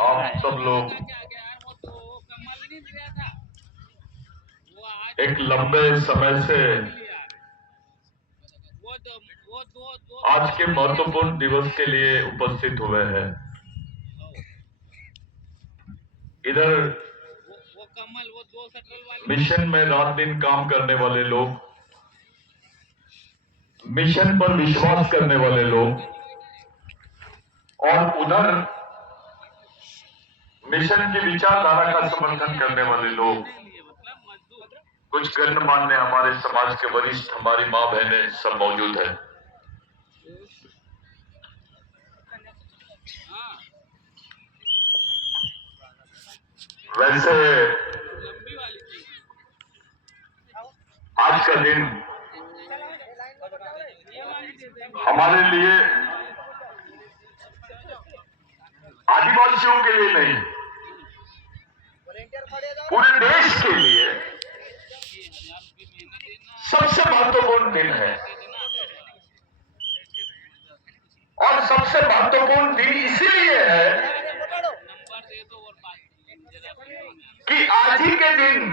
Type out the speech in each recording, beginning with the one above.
आप सब लोग एक लंबे समय से आज के महत्वपूर्ण दिवस के लिए उपस्थित हुए हैं। इधर मिशन में रात दिन काम करने वाले लोग, मिशन पर विश्वास करने वाले लोग, और उधर मिशन की विचारधारा का समर्थन करने वाले लोग, कुछ गणमान्य हमारे समाज के वरिष्ठ, हमारी माँ बहनें सब मौजूद है। वैसे आज का दिन हमारे लिए, आदिवासियों के लिए नहीं, पूरे देश के लिए सबसे महत्वपूर्ण दिन है। और सबसे महत्वपूर्ण दिन इसीलिए है कि आज ही के दिन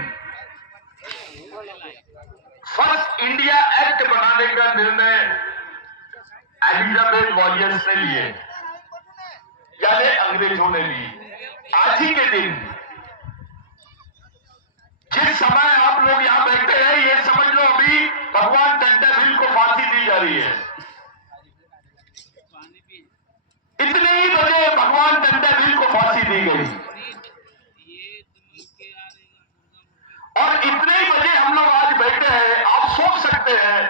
फर्स्ट इंडिया एक्ट बनाने का निर्णय एलिजाबेथ वॉरियर्स ने लिए, यानी अंग्रेजों ने ली। आज ही के दिन, जिस समय आप लोग यहां बैठे हैं, ये समझ लो अभी भगवान टंटाबिल को फांसी दी जा रही है। इतने ही बजे भगवान टंटाबिल को फांसी दी गई, और इतने ही बजे हम लोग आज बैठे हैं। आप सोच सकते हैं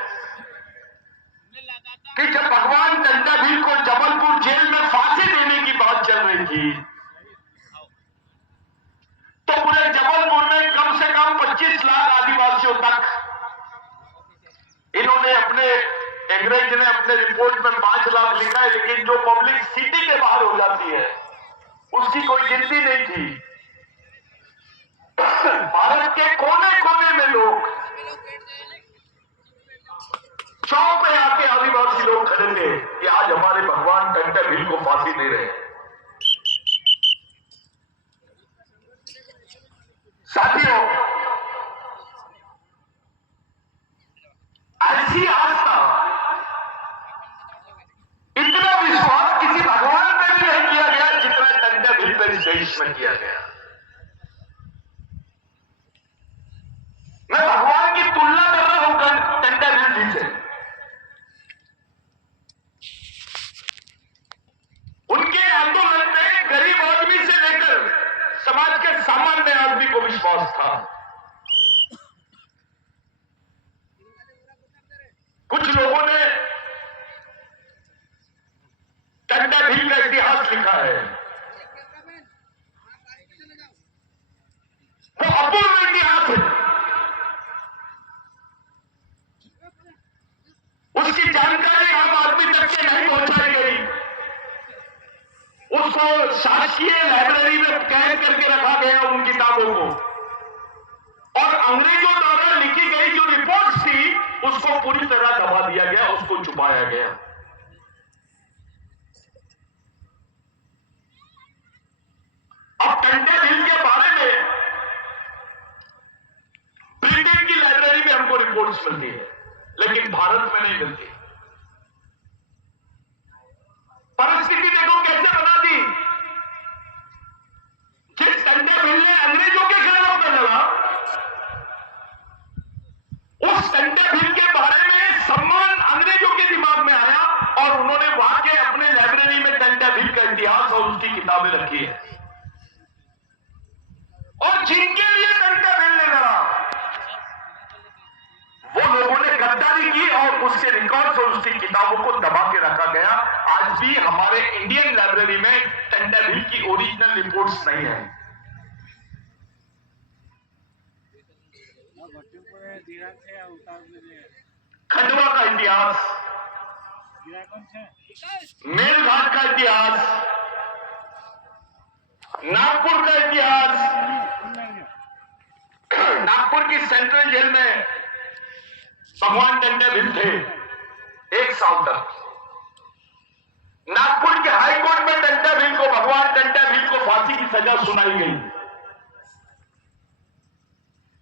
कि जब भगवान टंटाबिल को जबलपुर जेल में फांसी देने की बात चल रही थी, तो पूरे जबलपुर में कम से कम 25 लाख आदिवासियों तक इन्होंने अपने, अंग्रेज ने अपने रिपोर्ट में 5 लाख लिखा है, लेकिन जो पब्लिक सिटी के बाहर हो जाती है उसकी कोई गिनती नहीं थी। भारत के कोने कोने में लोग, चौक पे आके आदिवासी लोग खड़े थे कि आज हमारे भगवान टंटाबिल को फांसी दे रहे हैं। साथियों, ऐसी आस्था, इतना विश्वास किसी भगवान पे भी नहीं किया गया जितना टंटाबिल पे इस देश में किया गया। मैं भगवान की तुलना कर रहा हूं टंटाबिल जी से। उनके आंदोलन में गरीब आदमी से लेकर समाज के सामान्य आदमी को विश्वास था। कुछ लोगों ने टंटाबिल का इतिहास लिखा है, वो अपूर्व इतिहास है। उसकी जानकारी आम आदमी तक के नहीं पहुंचाई गई। उसको शासकीय लाइब्रेरी में कैद करके रखा गया उन किताबों को, और अंग्रेजों द्वारा लिखी गई जो रिपोर्ट्स थी उसको पूरी तरह दबा दिया गया, उसको छुपाया गया। अब टंटाबिल के बारे में ब्रिटेन की लाइब्रेरी में हमको रिपोर्ट्स मिलती है, लेकिन भारत में नहीं मिलती। परिस्थिति देखो कैसे बना दी। जिस टंटाबिल ने अंग्रेजों के खिलाफ में लड़ा, उस टंटाबिल के बारे में सम्मान अंग्रेजों के दिमाग में आया, और उन्होंने वहां के अपने लाइब्रेरी में टंटाबिल का इतिहास और उसकी किताबें रखी है। और जिनके लिए टंटाबिल ने लड़ा, वो लोगों ने गद्दारी की और उसके रिकॉर्ड्स और उसकी किताबों को दबा के रखा गया। आज भी हमारे इंडियन लाइब्रेरी में टंटाबिल की ओरिजिनल रिपोर्ट्स नहीं है। खंडवा का इतिहास, मेलघाट का इतिहास, नागपुर का इतिहास, नागपुर की सेंट्रल जेल में भगवान टंटाबिल थे 1 साल तक। नागपुर के हाई कोर्ट में टंटा भील को, भगवान टंटा भील को फांसी की सजा सुनाई गई।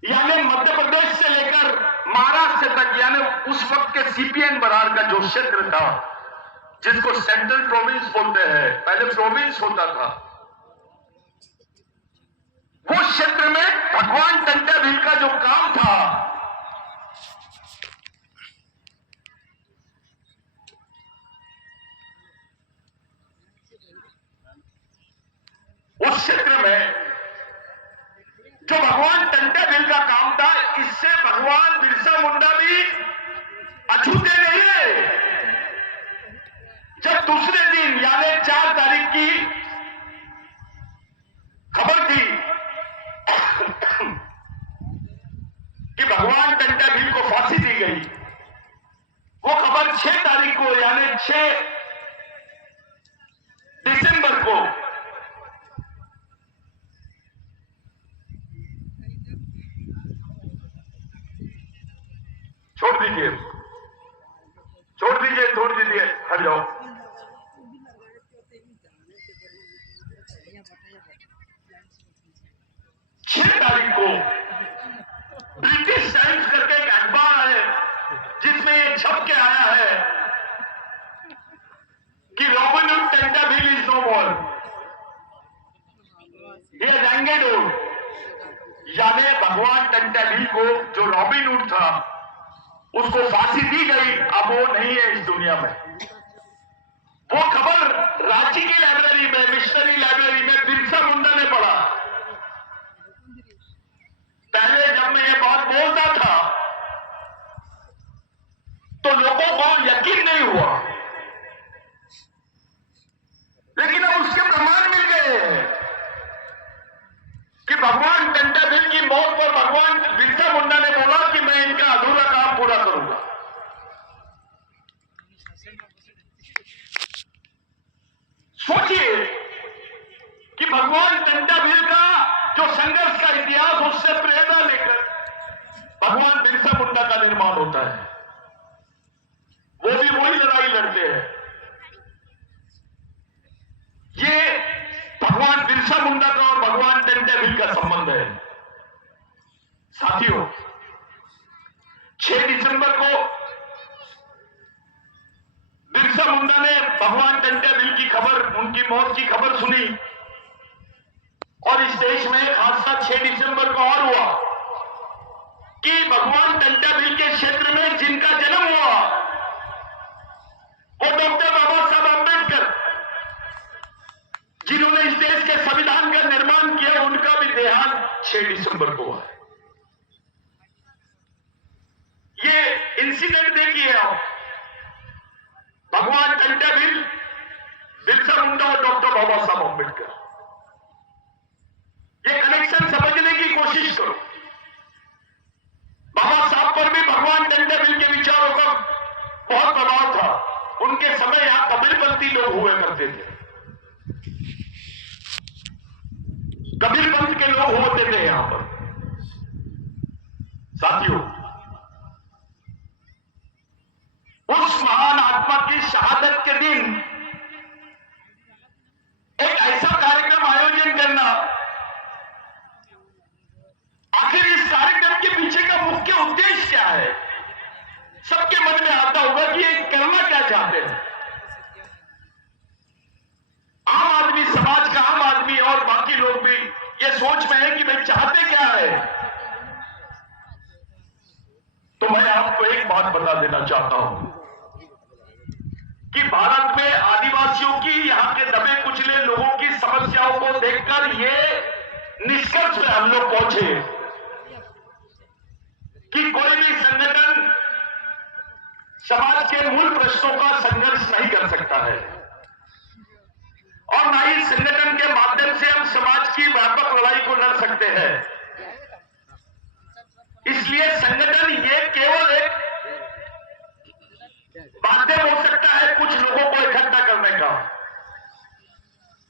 यानी मध्य प्रदेश से लेकर महाराष्ट्र तक, यानी उस वक्त के सीपीएन बरार का जो क्षेत्र था, जिसको सेंट्रल प्रोविंस बोलते हैं, पहले प्रोविंस होता था, वो क्षेत्र में भगवान टंटा भील का जो काम था, उस क्षेत्र में जो भगवान टंटा भील का काम था, इससे भगवान बिरसा मुंडा भी अछूते नहीं है। जब दूसरे दिन यानी 4 तारीख की खबर थी कि भगवान टंटा भील को फांसी दी गई, वो खबर 6 तारीख को यानी 6 दिसंबर को छोड़ दीजिए, हट जाओ। 6 तारीख को ब्रिटिश टाइम्स करके एक अखबार है, जिसमें ये छप के आया है कि Robin Hood Tantya Bhil is no more, ये जाएंगे लोग। यानी भगवान टंटा भील को, जो रॉबिन हुड था, उसको फांसी दी गई, अब वो नहीं है इस दुनिया में। वो खबर रांची की लाइब्रेरी में, मिशनरी लाइब्रेरी में बिरसा मुंडा ने पढ़ा। पहले जब मैं ये बात बोलता था तो लोगों को यकीन नहीं हुआ, लेकिन अब उसके प्रमाण मिल गए कि भगवान टंटा भील की मौत पर भगवान बिरसा मुंडा ने बोला कि मैं इनका अधूरा काम पूरा करूंगा। सोचिए कि भगवान टंटा भील का जो संघर्ष का इतिहास, उससे प्रेरणा लेकर भगवान बिरसा मुंडा का निर्माण होता है। वो भी वही लड़ाई लड़ते हैं। ये भगवान बिरसा मुंडा का और भगवान टंटा भील का संबंध है। साथियों, 6 दिसंबर को बिरसा मुंडा ने भगवान टंटा भील की खबर, उनकी मौत की खबर सुनी, और इस देश में एक हादसा 6 दिसंबर को और हुआ कि भगवान टंटा भील के क्षेत्र में जिनका जन्म हुआ, वो डॉक्टर बाबा साहब अम्बेडकर, जिन्होंने इस देश के संविधान का निर्माण किया, उनका भी देहांत 6 दिसंबर को हुआ है। ये इंसिडेंट देखिए आप, भगवान टंटा भील, बिरसा मुंडा और डॉक्टर बाबा साहब अम्बेडकर, ये कनेक्शन समझने की कोशिश करो। बाबा साहब पर भी भगवान टंटा भील के विचारों का बहुत प्रभाव था। उनके समय यहां कबीरपंथी लोग हुए करते थे, कबीरपंथ के लोग होते थे यहां पर। साथियों, उस महान आत्मा की शहादत के दिन एक ऐसा कार्यक्रम आयोजन करना, आखिर इस कार्यक्रम के पीछे का मुख्य उद्देश्य क्या है? सबके मन में आता होगा कि ये करना क्या चाहते हैं। आम आदमी, समाज का आम आदमी और बाकी लोग भी ये सोच में है कि भाई चाहते क्या है। तो मैं आपको एक बात बता देना चाहता हूं कि भारत में आदिवासियों की, यहां के दबे कुचले लोगों की समस्याओं को देखकर ये निष्कर्ष पे हम लोग पहुंचे कि कोई भी संगठन समाज के मूल प्रश्नों का संघर्ष नहीं कर सकता है, और ना ही संगठन के माध्यम से हम समाज की व्यापक लड़ाई को लड़ सकते हैं। इसलिए संगठन ये केवल एक माध्यम हो सकता है कुछ लोगों को इकट्ठा करने का,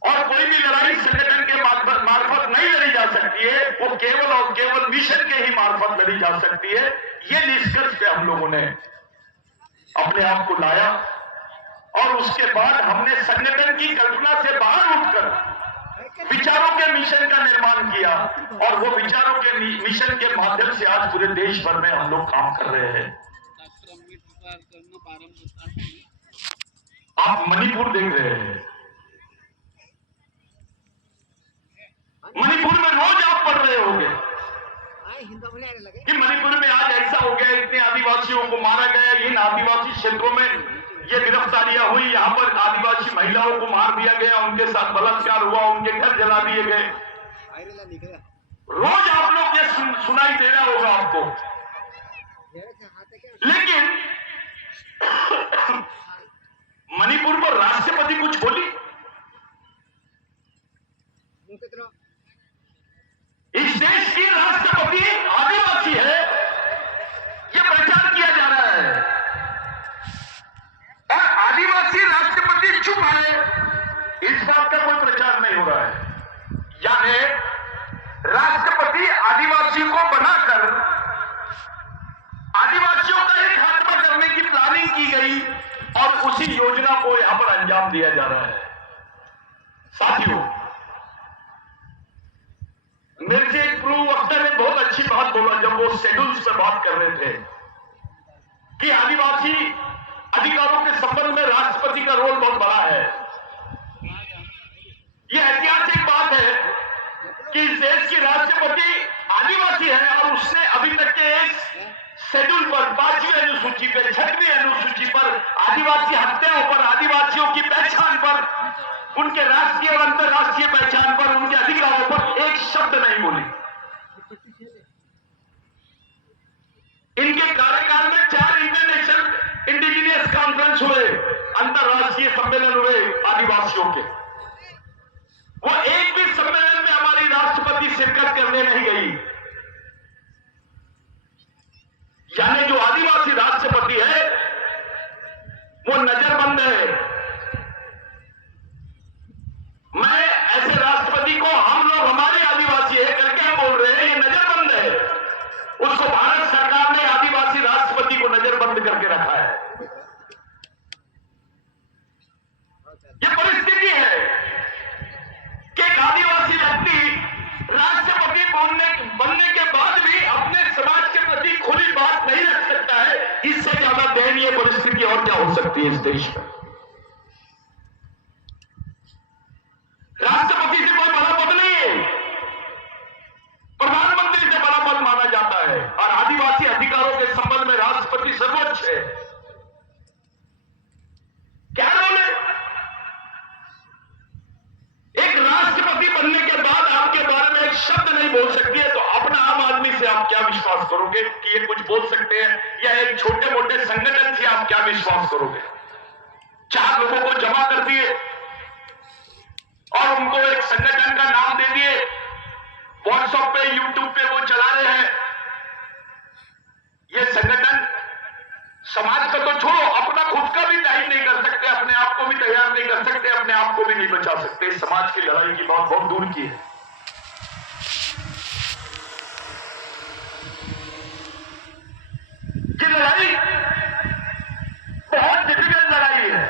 और कोई भी लड़ाई संगठन के मार्फत नहीं लड़ी जा सकती है। वो केवल और केवल मिशन के ही मार्फत लड़ी जा सकती है। ये निष्कर्ष पे हम लोगों ने अपने आप को लाया और उसके बाद हमने संगठन की कल्पना से बाहर उठकर विचारों के मिशन का निर्माण किया, और वो विचारों के मिशन के माध्यम से आज पूरे देश भर में हम लोग काम कर रहे हैं। आप मणिपुर देख रहे हैं, मणिपुर में रोज आप पढ़ रहे होंगे कि मणिपुर में आज ऐसा हो गया, इतने आदिवासियों को मारा गया, इन आदिवासी क्षेत्रों में ये गिरफ्तारियां हुई, यहाँ पर आदिवासी महिलाओं को मार दिया गया, उनके साथ बलात्कार हुआ, उनके घर जला दिए गए। रोज आप लोग ये सुनाई दे रहा होगा आपको। लेकिन मणिपुर पर राष्ट्रपति कुछ बोली? इस देश की राष्ट्रपति आदिवासी है, यह प्रचार किया जा रहा है, और आदिवासी राष्ट्रपति चुप है, इस बात का कोई प्रचार नहीं हो रहा है। यानी राष्ट्रपति आदिवासियों को बनाकर आदिवासियों का ही खात्मा करने की प्लानिंग की गई, और उसी योजना को यहां पर अंजाम दिया जा रहा है। साथियों, मेरे से एक पूर्व वक्ता ने बहुत अच्छी बात बोला जब वो शेड्यूल्स पे बात कर रहे थे कि आदिवासी अधिकारों के संबंध में राष्ट्रपति का रोल बहुत बड़ा है। यह ऐतिहासिक बात है कि इस देश की राष्ट्रपति आदिवासी है, और उसने अभी तक के एक शेड्यूल पर 5वीं अनुसूची पर, 6वीं अनुसूची पर, आदिवासी हत्याओं पर, आदिवासियों की पहचान पर, उनके राष्ट्रीय और अंतर्राष्ट्रीय पहचान पर, उनके अधिकारों पर एक शब्द नहीं बोली। इनके कार्यकाल में 4 इंटरनेशनल इंडिजिनियस कॉन्फ्रेंस हुए, अंतर्राष्ट्रीय सम्मेलन हुए आदिवासियों के। वो एक भी सम्मेलन में हमारी राष्ट्रपति शिरकत करने नहीं गई। यानी जो आदिवासी राष्ट्रपति है वो नजरबंद है। मैं ऐसे राष्ट्रपति को हम लोग हमारे आदिवासी है करके बोल रहे हैं, ये नजरबंद है। उसको भारत सरकार ने आदिवासी राष्ट्रपति को नजरबंद करके रखा है। ये परिस्थिति है कि एक आदिवासी व्यक्ति राष्ट्रपति बनने के बाद भी अपने समाज के प्रति खुली बात नहीं रख सकता है। इससे ज्यादा दयनीय परिस्थिति और क्या हो सकती है इस देश में? राष्ट्रपति से कोई बड़ा पद नहीं है, प्रधानमंत्री से बड़ा पद माना जाता है, और आदिवासी अधिकारों के संबंध में राष्ट्रपति सर्वोच्च है। क्या रोल है? एक राष्ट्रपति बनने के बाद आपके बारे में एक शब्द नहीं बोल सकती है, तो अपना आम आदमी से आप क्या विश्वास करोगे कि ये कुछ बोल सकते हैं? या एक छोटे मोटे संगठन से आप क्या विश्वास करोगे? 4 लोगों को जमा कर दिए और उनको एक संगठन का नाम दे दिए, व्हाट्सएप पे, यूट्यूब पे वो चला रहे हैं। ये संगठन समाज का तो छोड़ो, अपना खुद का भी टाइम नहीं कर सकते, अपने आप को भी तैयार नहीं कर सकते, अपने आप को भी नहीं बचा सकते। समाज की लड़ाई की बात बहुत दूर की है। ये लड़ाई बहुत डिफिकल्ट लड़ाई है,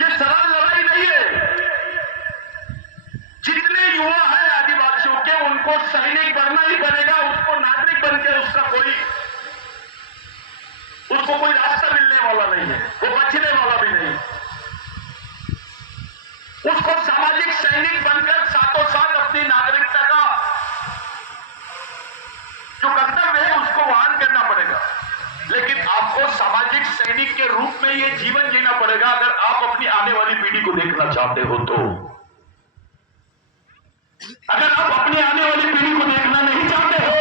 ये सरल लड़ाई नहीं है। जितने युवा हैं आदिवासियों के, उनको सैनिक बनना ही पड़ेगा, उसको नागरिक बनकर उसको कोई रास्ता मिलने वाला नहीं है, वो बचने वाला भी नहीं। उसको सामाजिक सैनिक बनकर साथों साथ अपनी नागरिकता का जो कर्तव्य है उसको वहन करना पड़ेगा। लेकिन आपको सामाजिक सैनिक के रूप में ये जीवन जीना पड़ेगा अगर आप अपनी आने वाली पीढ़ी को देखना चाहते हो तो। अगर आप अपनी आने वाली पीढ़ी को देखना नहीं चाहते हो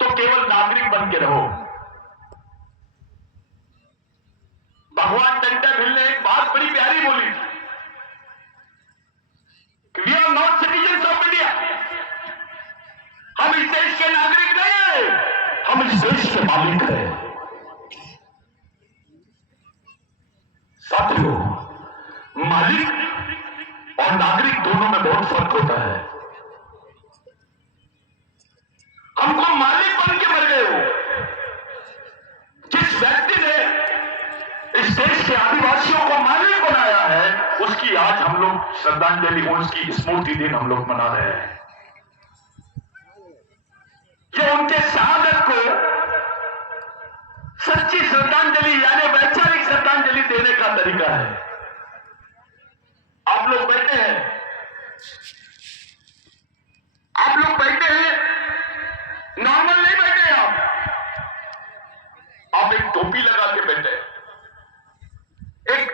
तो केवल नागरिक बन के रहो। भगवान टंटाभिल ने एक बात बड़ी प्यारी बोली, we are not citizens of India. हम इस देश के नागरिक नहीं हैं, हम इस देश के मालिक हैं। साथियों, मालिक और नागरिक दोनों में बहुत फर्क होता है। हमको मालिक बन के मर गए हो। जिस व्यक्ति ने इस देश के आदिवासियों को मालिक बनाया है, उसकी आज हम लोग श्रद्धांजलि, उसकी स्मृति दिन हम लोग मना रहे हैं। ये उनके शहादत को सच्ची श्रद्धांजलि यानी वैचारिक श्रद्धांजलि देने का तरीका है। आप लोग बैठे हैं, नॉर्मल नहीं बैठे आप एक टोपी लगा के बैठे, एक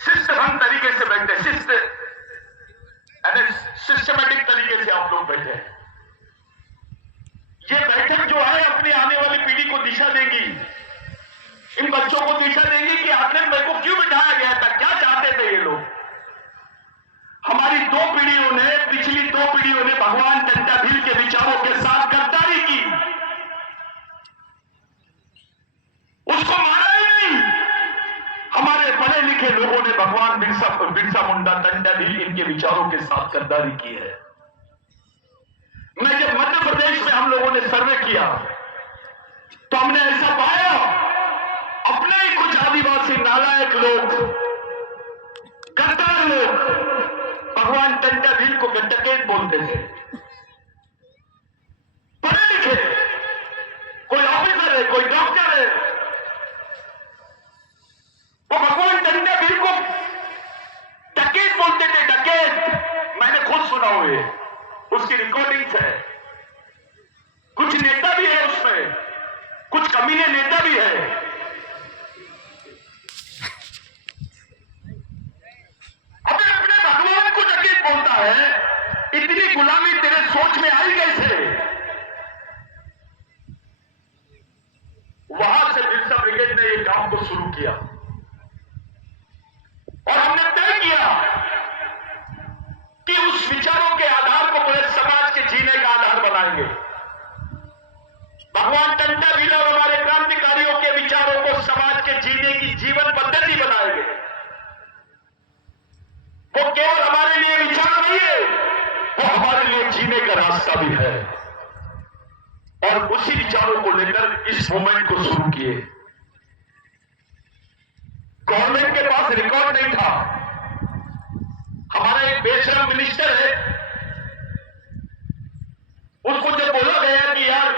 सिस्टम तरीके से बैठे, सिस्टमेटिक तरीके से आप लोग बैठे हैं। ये बैठक जो है अपनी आने वाली पीढ़ी को दिशा देगी, इन बच्चों को दिशा देगी कि आखिर मेरे को क्यों बिठाया गया था, क्या चाहते थे ये लोग। हमारी पिछली दो पीढ़ियों ने भगवान टंटा भील के विचारों के साथ गद्दारी की, उसको मारा ही नहीं। हमारे पढ़े लिखे लोगों ने भगवान बिरसा मुंडा, टंटा भील, इनके विचारों के साथ गद्दारी की है। मैं जब मध्य प्रदेश में हम लोगों ने सर्वे किया तो हमने ऐसा पाया, अपने ही कुछ आदिवासी नालायक लोग, गद्दार लोग भगवान टंटा भील को डकैत बोलते थे। पढ़े लिखे, कोई ऑफिसर है, कोई डॉक्टर है, वो भगवान टंटा भील को डकैत बोलते थे, डकैत। मैंने खुद सुना हुए, उसकी रिकॉर्डिंग्स है। कुछ नेता भी है उसमें, कुछ कमीने नेता भी है। अबे अपने भगवान को डकैत बोलता है, इतनी गुलामी तेरे सोच में आई कैसे? वहां से बिरसा ब्रिगेड ने ये काम को शुरू किया और हमने तय किया कि उस विचारों के आधार को पूरे समाज के जीने का आधार बनाएंगे। भगवान टंटा भील और हमारे क्रांतिकारियों के विचारों को समाज के जीने की जीवन पद्धति बनाएंगे। वो केवल हमारे लिए विचार नहीं है, वो हमारे लिए जीने का रास्ता भी है। और उसी विचारों को लेकर इस मूवमेंट को शुरू किए। गवर्नमेंट के पास रिकॉर्ड नहीं था। हमारा एक बेशरम मिनिस्टर है, उसको जब बोला गया कि यार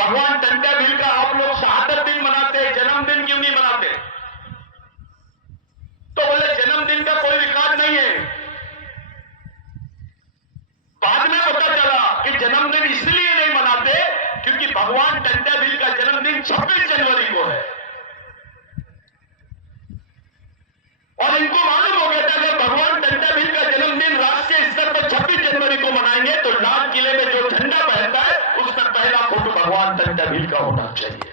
भगवान टंटा भील का आप लोग शहादत दिन मनाते, जन्मदिन क्यों नहीं मनाते? तो बोले जन्मदिन का कोई रिकॉर्ड नहीं है। बाद में पता चला कि जन्मदिन इसलिए नहीं मनाते क्योंकि भगवान टंटा भील का जन्मदिन 26 जनवरी को है। और इनको मालूम हो गया था कि भगवान टंटा भील का जन्मदिन राष्ट्रीय स्तर पर 26 जनवरी को मनाएंगे तो लाल किले में जो झंडा पहनता है उस पर पहला फोटो भगवान टंटा भील का होना चाहिए,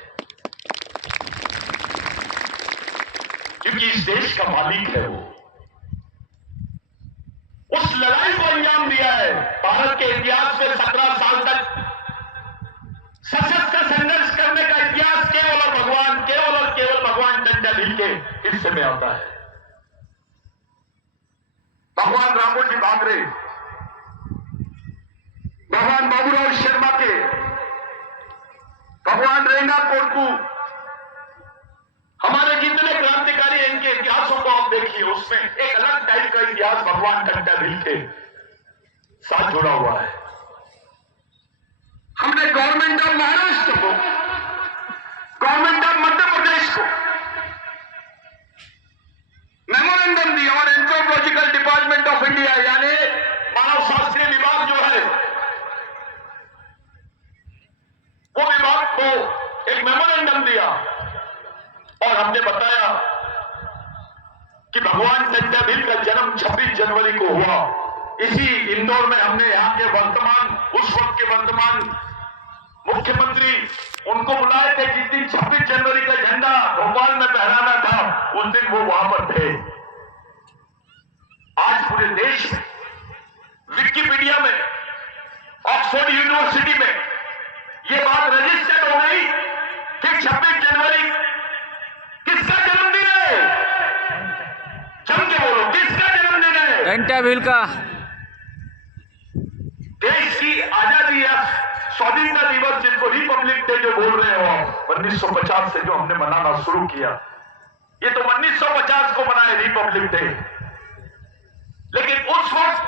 क्योंकि इस देश का मालिक है वो। उस लड़ाई को अंजाम दिया है। भारत के इतिहास में 17 साल तक सशस्त्र संघर्ष करने का इतिहास केवल और केवल भगवान टंटा भील के हिस्से में आता है। भगवान रामोजी भांगरे, भगवान बाबूराव शर्मा के, भगवान रेंगा कोटकू, हमारे जितने क्रांतिकारी इनके इतिहासों को आप देखिए, उसमें एक अलग टाइप का इतिहास भगवान टंटा भील के साथ जुड़ा हुआ है। हमने गवर्नमेंट ऑफ महाराष्ट्र को, गवर्नमेंट ऑफ मध्य प्रदेश को मेमोरेंडम दिया और एंथ्रोपोलॉजिकल डिपार्टमेंट ऑफ इंडिया यानी मानव शास्त्रीय विभाग जो है, वो विभाग को एक मेमोरेंडम दिया और हमने बताया कि भगवान टंटा भील का जन्म 26 जनवरी को हुआ। इसी इंदौर में हमने यहाँ के उस वक्त के वर्तमान मुख्यमंत्री उनको बुलाए थे जिस दिन 26 जनवरी का झंडा भोपाल में फहराना था, उस दिन वो वहां पर थे। आज पूरे देश में, विकिपीडिया में, ऑक्सफोर्ड यूनिवर्सिटी में ये बात रजिस्टर्ड हो गई कि 26 जनवरी किसका जन्मदिन है? जम के बोलो, किसका जन्मदिन है? टंटा भील का। देश की आजादी या स्वाधीनता दिवस जिसको रिपब्लिक डे जो बोल रहे हो, 1950 से जो हमने मनाना शुरू किया, ये तो 1950 को बनाए रिपब्लिक डे, लेकिन उस वक्त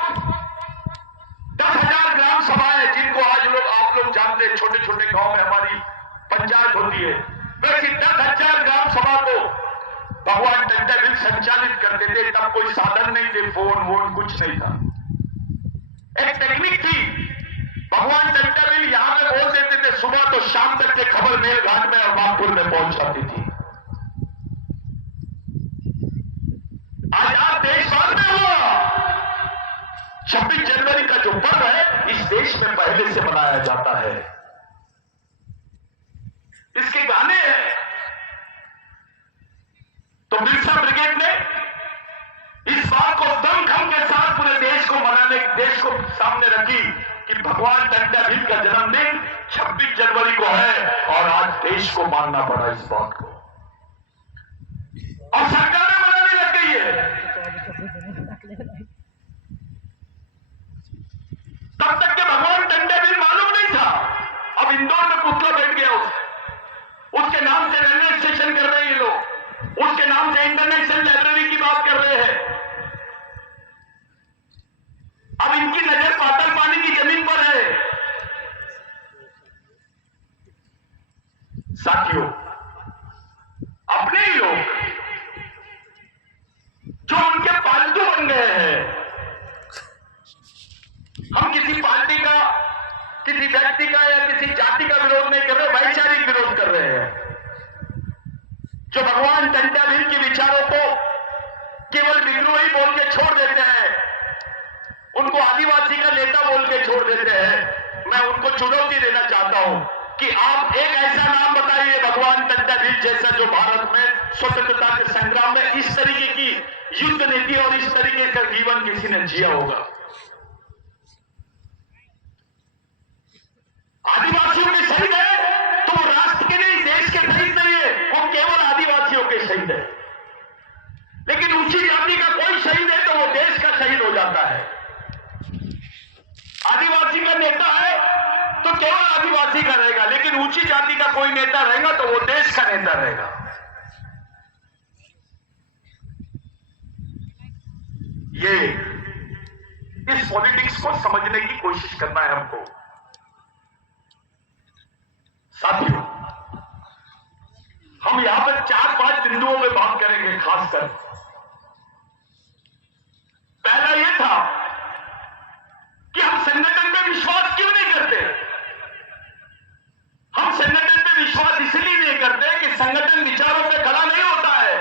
10,000 ग्राम सभाएं, जिनको आज आप लोग जानते हैं, छोटे छोटे गांव में हमारी पंचायत होती है, वैसे 10,000 ग्राम सभा को भगवान टंटाबिल संचालित करते थे। तब कोई साधन नहीं थे, फोन वोन कुछ नहीं था, एक टेक्निक थी। भगवान टंटाबिल यहां पे बोल देते थे, सुबह तो शाम तक के खबर मेलघाट में और नागपुर में पहुंच जाती थी। आजाद देश बाद में हुआ। 26 जनवरी का जो पर्व है, इस देश में पहले से मनाया जाता है। इसके गाने हैं। तो बिरसा ब्रिगेड ने इस बात को दमखम के साथ पूरे देश को मनाने, देश को सामने रखी कि भगवान टंटाबिल का जन्मदिन 26 जनवरी को है, और आज देश को मानना पड़ा इस बात को, और सरकारें मनाने लग गई है। तब तक के भगवान टंटाबिल मालूम नहीं था। अब इंदौर में पुतला बैठ गया, उसके नाम से रेलवे स्टेशन कर रहे हैं लोग, उसके नाम से इंटरनेशनल लाइब्रेरी की बात कर रहे हैं। अब इनकी नजर पाताल पानी की जमीन पर है। साथियों, अपने ही लोग जो उनके पालतू बन गए हैं, हम किसी पार्टी का, किसी व्यक्ति का या किसी जाति का विरोध नहीं कर रहे, वैचारिक विरोध कर रहे हैं। जो भगवान टंटाबिल के विचारों को केवल विद्रोही बोल के छोड़ देते हैं, उनको आदिवासी का नेता बोल के छोड़ देते हैं, मैं उनको चुनौती देना चाहता हूं कि आप एक ऐसा नाम बताइए भगवान टंटाबिल जैसा, जो भारत में स्वतंत्रता के संग्राम में इस तरीके की युद्ध नीति और इस तरीके का जीवन किसी ने जिया होगा। आदिवासियों के शहीद है तो वो राष्ट्र के नहीं, देश के शहीद नहीं है, वो केवल आदिवासियों के शहीद है। लेकिन ऊंची जाति का कोई शहीद है तो वो देश का शहीद हो जाता है। आदिवासी का नेता है तो केवल आदिवासी का रहेगा, लेकिन ऊंची जाति का कोई नेता रहेगा तो वो देश का नेता रहेगा। ये इस पॉलिटिक्स को समझने की कोशिश करना है हमको। साथियों, हम यहां पर 4-5 बिंदुओं में बात करेंगे खासकर। पहला यह था कि हम संगठन पे विश्वास क्यों नहीं करते। हम संगठन पे विश्वास इसलिए नहीं करते कि संगठन विचारों पे खड़ा नहीं होता है,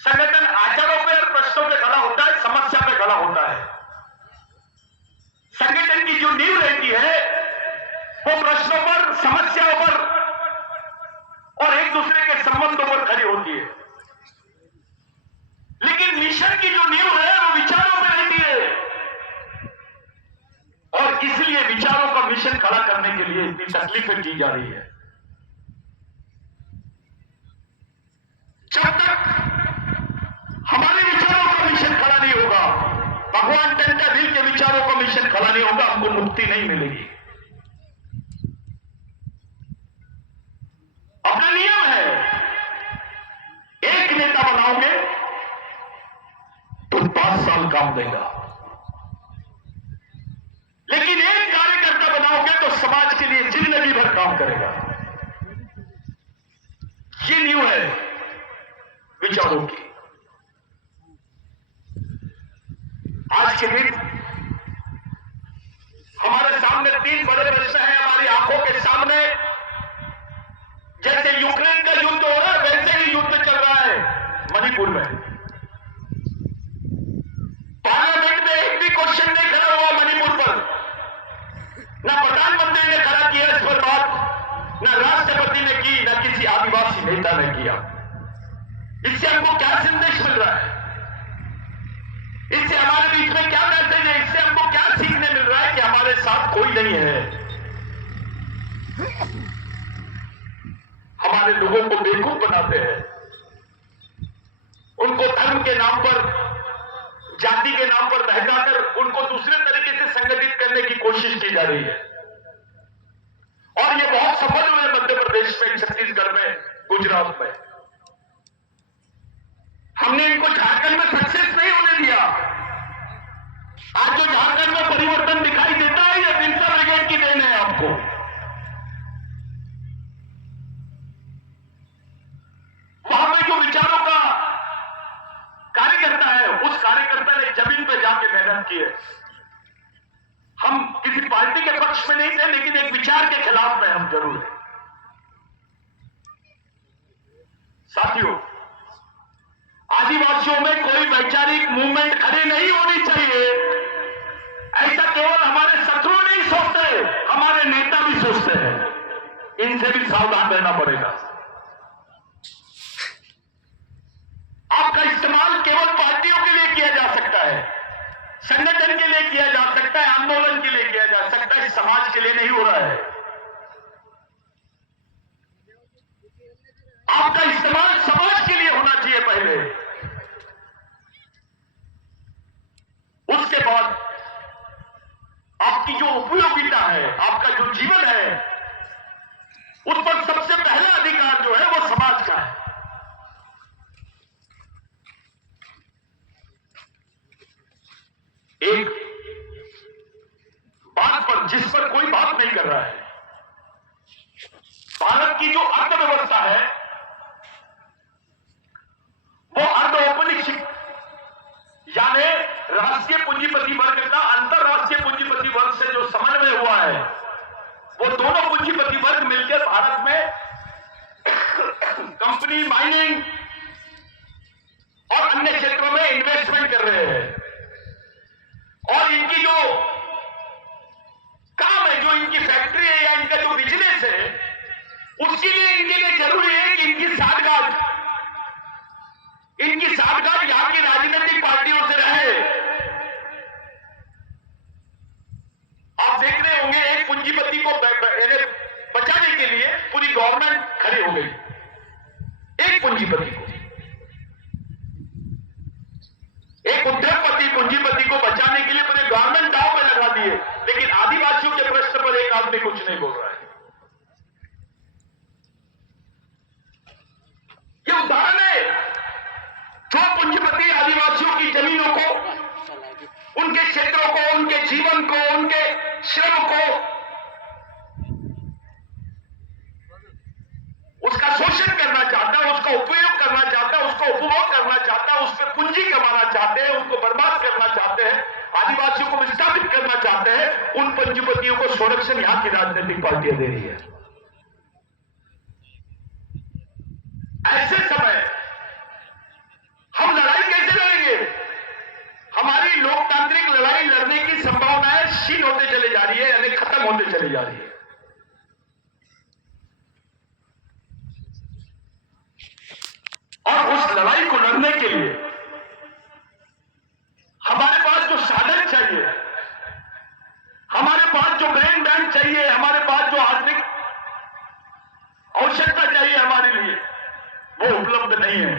संगठन आचारों पे और प्रश्नों पे खड़ा होता है, समस्या पे खड़ा होता है। संगठन की जो नींव रहती है वो प्रश्नों पर, समस्याओं पर और एक दूसरे के संबंधों पर खड़ी होती है। लेकिन मिशन की जो नींव है वो विचारों पर रहती है, और इसलिए विचारों का मिशन खड़ा करने के लिए इतनी तकलीफें की जा रही है। जब तक हमारे विचारों का मिशन खड़ा नहीं होगा, भगवान टंटाबिल के विचारों का मिशन खड़ा नहीं होगा, हमको मुक्ति नहीं मिलेगी। अपना नियम है, एक नेता बनाओगे तो 5 साल काम देगा, लेकिन एक कार्यकर्ता बनाओगे तो समाज के लिए जिंदगी भर काम करेगा। ये नींव है विचारों की। आज के दिन हमारे सामने 3 बड़े प्रश्न हैं, हमारी आंखों के सामने। जैसे यूक्रेन का युद्ध हो रहा है, वैसे ही युद्ध चल रहा है मणिपुर में। पार्लियामेंट में एक भी क्वेश्चन नहीं खड़ा हुआ मणिपुर पर, ना प्रधानमंत्री ने खड़ा किया इस पर बात, ना राष्ट्रपति ने की, ना किसी आदिवासी नेता ने किया। इससे हमको क्या संदेश मिल रहा है? इससे हमारे बीच में क्या मैसेज है? इससे हमको क्या सीखने मिल रहा है कि हमारे साथ कोई नहीं है। हमारे लोगों को बेवकूफ बनाते हैं, उनको धर्म के नाम पर, जाति के नाम पर बहकाकर उनको दूसरे तरीके से संगठित करने की कोशिश की जा रही है। और ये बहुत सफल हुए मध्य प्रदेश में, छत्तीसगढ़ में, गुजरात में। की है। हम किसी पार्टी के पक्ष में नहीं थे, लेकिन एक विचार के खिलाफ में हम जरूर हैं। साथियों, आदिवासियों में कोई वैचारिक मूवमेंट खड़ी नहीं होनी चाहिए। ऐसा केवल हमारे शत्रु नहीं सोचते, हमारे नेता भी सोचते हैं। इनसे भी सावधान रहना पड़ेगा। आपका इस्तेमाल केवल पार्टियों के लिए किया जा सकता है, संगठन के लिए किया जा सकता है, आंदोलन के लिए किया जा सकता है, समाज के लिए नहीं हो रहा है। आपका इस्तेमाल समाज के लिए होना चाहिए पहले, उसके बाद आपकी जो उपयोगिता है, आपका जो जीवन है, उस पर सबसे पहला अधिकार जो है वो समाज का है। एक बात पर, जिस पर कोई बात नहीं कर रहा है, भारत की जो अर्थव्यवस्था है वो अर्धऔपनिवेशिक, यानी राष्ट्रीय पूंजीपति वर्ग का अंतरराष्ट्रीय पूंजीपति वर्ग से जो समन्वय हुआ है, वो दोनों पूंजीपति वर्ग मिलकर भारत में कंपनी, माइनिंग और अन्य क्षेत्रों में इन्वेस्टमेंट कर रहे हैं। और इनकी जो काम है, जो इनकी फैक्ट्री है या इनका जो बिजनेस है, उसके लिए इनके लिए जरूरी है कि इनकी साठगांठ यहां की राजनीतिक पार्टियों से रहे। आप देख रहे होंगे, एक पूंजीपति को बचाने के लिए पूरी गवर्नमेंट खड़ी हो गई। एक पूंजीपति को, एक उद्योगपति पूंजीपति को बचाने के लिए पूरे गवर्नमेंट दांव में लगा दिए, लेकिन आदिवासियों के प्रश्न पर एक आदमी कुछ नहीं बोल रहा है। ये उदाहरण है, जो पूंजीपति आदिवासियों की जमीनों को, उनके क्षेत्रों को, उनके जीवन को, उनके श्रम को, उसका शोषण करना चाहता है, उसका उपयोग करना चाहता है, उसको उपभोग करना चाहता है, उस पर पूंजी कमाना चाहते हैं, उसको बर्बाद करना चाहते हैं, आदिवासियों को विस्थापित करना चाहते हैं, उन पूंजीपतियों को संरक्षण यहां की राजनीतिक पार्टियां दे रही है। ऐसे समय हम लड़ाई कैसे लड़ेंगे? हमारी लोकतांत्रिक लड़ाई लड़ने की संभावनाएं क्षीण होते चले जा रही है, यानी खत्म होते चली जा रही है। और उस लड़ाई को लड़ने के लिए हमारे पास जो साधन चाहिए, हमारे पास जो ब्रेन बैंक चाहिए, हमारे पास जो आर्थिक आवश्यकता चाहिए हमारे लिए, वो उपलब्ध नहीं है।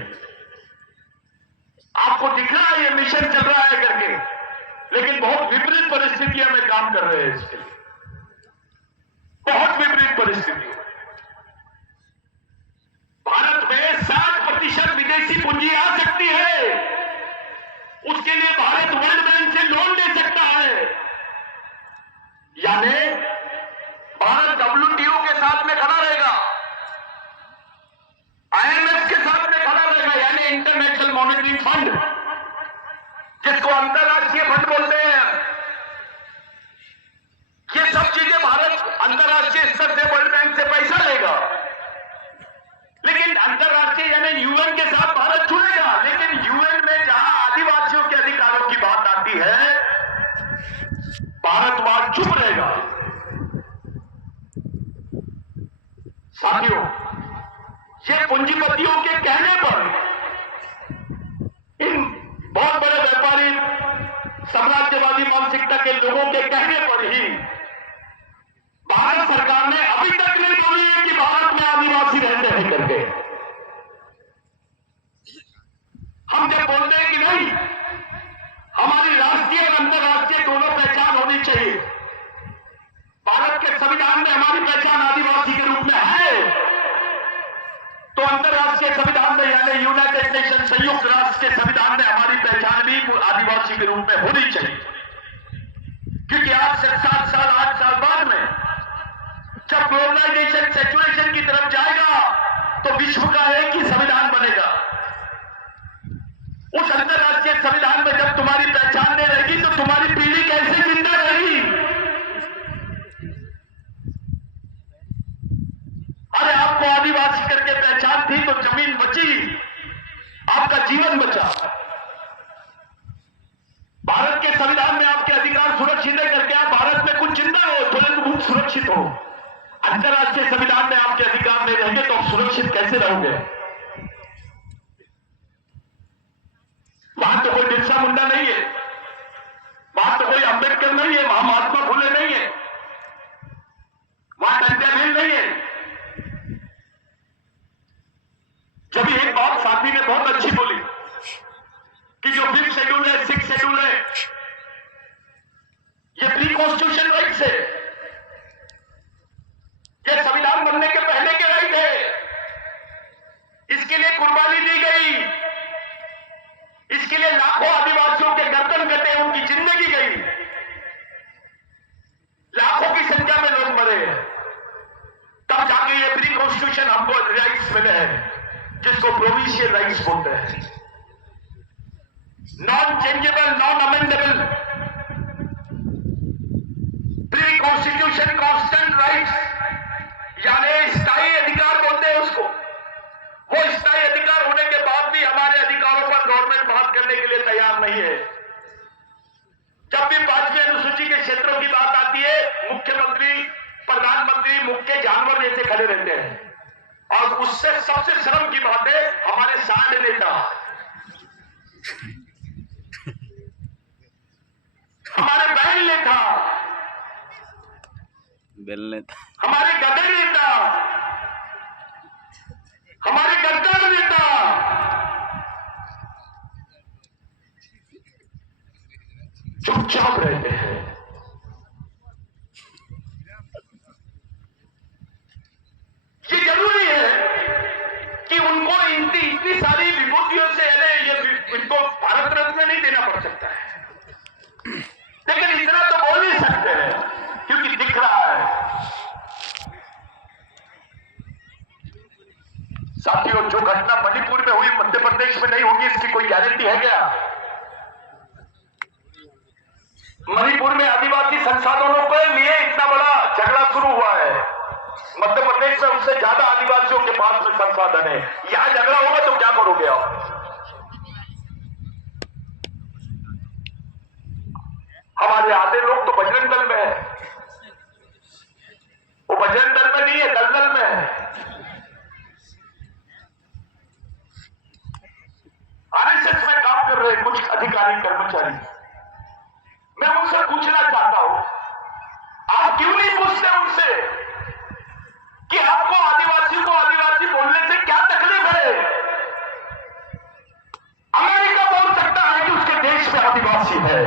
आपको दिख रहा है ये मिशन चल रहा है करके, लेकिन बहुत विपरीत परिस्थितियों में काम कर रहे हैं इसके लिए, बहुत विपरीत परिस्थितियों। भारत में 60% विदेशी पूंजी आ सकती है, उसके लिए भारत वर्ल्ड बैंक से लोन ले सकता है, यानी भारत WTO के साथ में खड़ा रहेगा, IMF के साथ में खड़ा रहेगा, यानी इंटरनेशनल मॉनेटरी फंड, जिसको अंतरराष्ट्रीय फंड बोलते हैं। ये सब चीजें भारत अंतरराष्ट्रीय स्तर से वर्ल्ड बैंक से पैसा लेगा, लेकिन अंतरराष्ट्रीय यानी UN के साथ भारत जुड़ेगा। लेकिन UN में जहां आदिवासियों के अधिकारों की बात आती है, भारत वहां चुप रहेगा। साथियों, ये पूंजीपतियों के कहने पर, इन बहुत बड़े व्यापारी साम्राज्यवादी मानसिकता के लोगों के कहने पर ही भारत सरकार ने अभी तक नहीं बोली है कि भारत में आदिवासी रहते हैं करके। हम जब बोलते हैं कि नहीं, हमारी राष्ट्रीय और अंतरराष्ट्रीय दोनों पहचान होनी चाहिए, भारत के संविधान में हमारी पहचान आदिवासी के रूप में है, तो अंतरराष्ट्रीय संविधान में यानी यूनाइटेड नेशन संयुक्त राष्ट्र के संविधान में हमारी पहचान भी आदिवासी के रूप में होनी चाहिए। क्योंकि आज से 7 साल 8 साल बाद में जब ग्लोबलाइजेशन सेचुरेशन की तरफ जाएगा, तो विश्व का एक ही संविधान बनेगा। उस अंतरराष्ट्रीय संविधान में जब तुम्हारी पहचान नहीं रहेगी तो तुम्हारी पीढ़ी कैसे जिंदा रही? अरे आपको आदिवासी करके पहचान थी तो जमीन बची, आपका जीवन बचा। भारत के संविधान में आपके अधिकार सुरक्षित है करके आप भारत में कुछ जिंदा हो, तुरंत सुरक्षित हो। अंतरराष्ट्रीय संविधान में आपके अधिकार नहीं रहेंगे तो आप सुरक्षित कैसे रहोगे? वहां तो कोई बिरसा मुंडा नहीं है, वहां तो कोई अंबेडकर नहीं है, वहां महात्मा फुले नहीं है, वहां टंट्या भील नहीं है। जब एक बात साथी ने बहुत अच्छी बोली कि जो 5th शेड्यूल है, 6th शेड्यूल है, ये प्री कॉन्स्टिट्यूशन राइट्स है, ये संविधान बनने के पहले के राइट है। इसके लिए कुर्बानी दी गई, इसके लिए लाखों आदिवासियों के गर्दन कटे, उनकी जिंदगी गई, लाखों की संख्या में लोग मरे, तब जाके ये प्री कॉन्स्टिट्यूशन हमको राइट्स मिले हैं, जिसको प्रोविंशियल राइट्स बोलते हैं। Non changeable, non amendable, pre constitution constant rights, यानी स्थायी अधिकार बोलते हैं उसको। वो स्थायी अधिकार होने के बाद भी हमारे अधिकारों पर गवर्नमेंट बात करने के लिए तैयार नहीं है। जब भी 5वीं अनुसूची के क्षेत्रों की बात आती है, मुख्यमंत्री, प्रधानमंत्री मुख्य जानवर जैसे खड़े रहते हैं। और उससे सबसे शर्म की बात है, हमारे 60 नेता, हमारे बैल नेता, हमारे गदर नेता, हमारे गद्दार नेता चुपचाप रहते हैं। ये जरूरी है कि उनको इतनी सारी विभूतियों से इनको भारत रत्न नहीं देना पड़ सकता है, लेकिन इतना तो बोल ही सकते हैं क्योंकि दिख रहा है। साथियों, जो घटना मणिपुर में हुई मध्य प्रदेश में नहीं होगी, इसकी कोई गारंटी है क्या? मणिपुर में आदिवासी संसाधनों के लिए इतना बड़ा झगड़ा शुरू हुआ है। मध्य प्रदेश में उससे ज्यादा आदिवासियों के पास में संसाधन है। यहां झगड़ा होगा तो क्या करोगे आप? हमारे आधे लोग तो बजरंग दल में है, वो बजरंग दल में नहीं है, दलदल में है। आरएसएस में काम कर रहे कुछ अधिकारी कर्मचारी, मैं उनसे पूछना चाहता हूं, आप क्यों नहीं पूछते उनसे कि आपको आदिवासी को आदिवासी बोलने से क्या तकलीफ है? अमेरिका बोल सकता है कि उसके देश में आदिवासी है,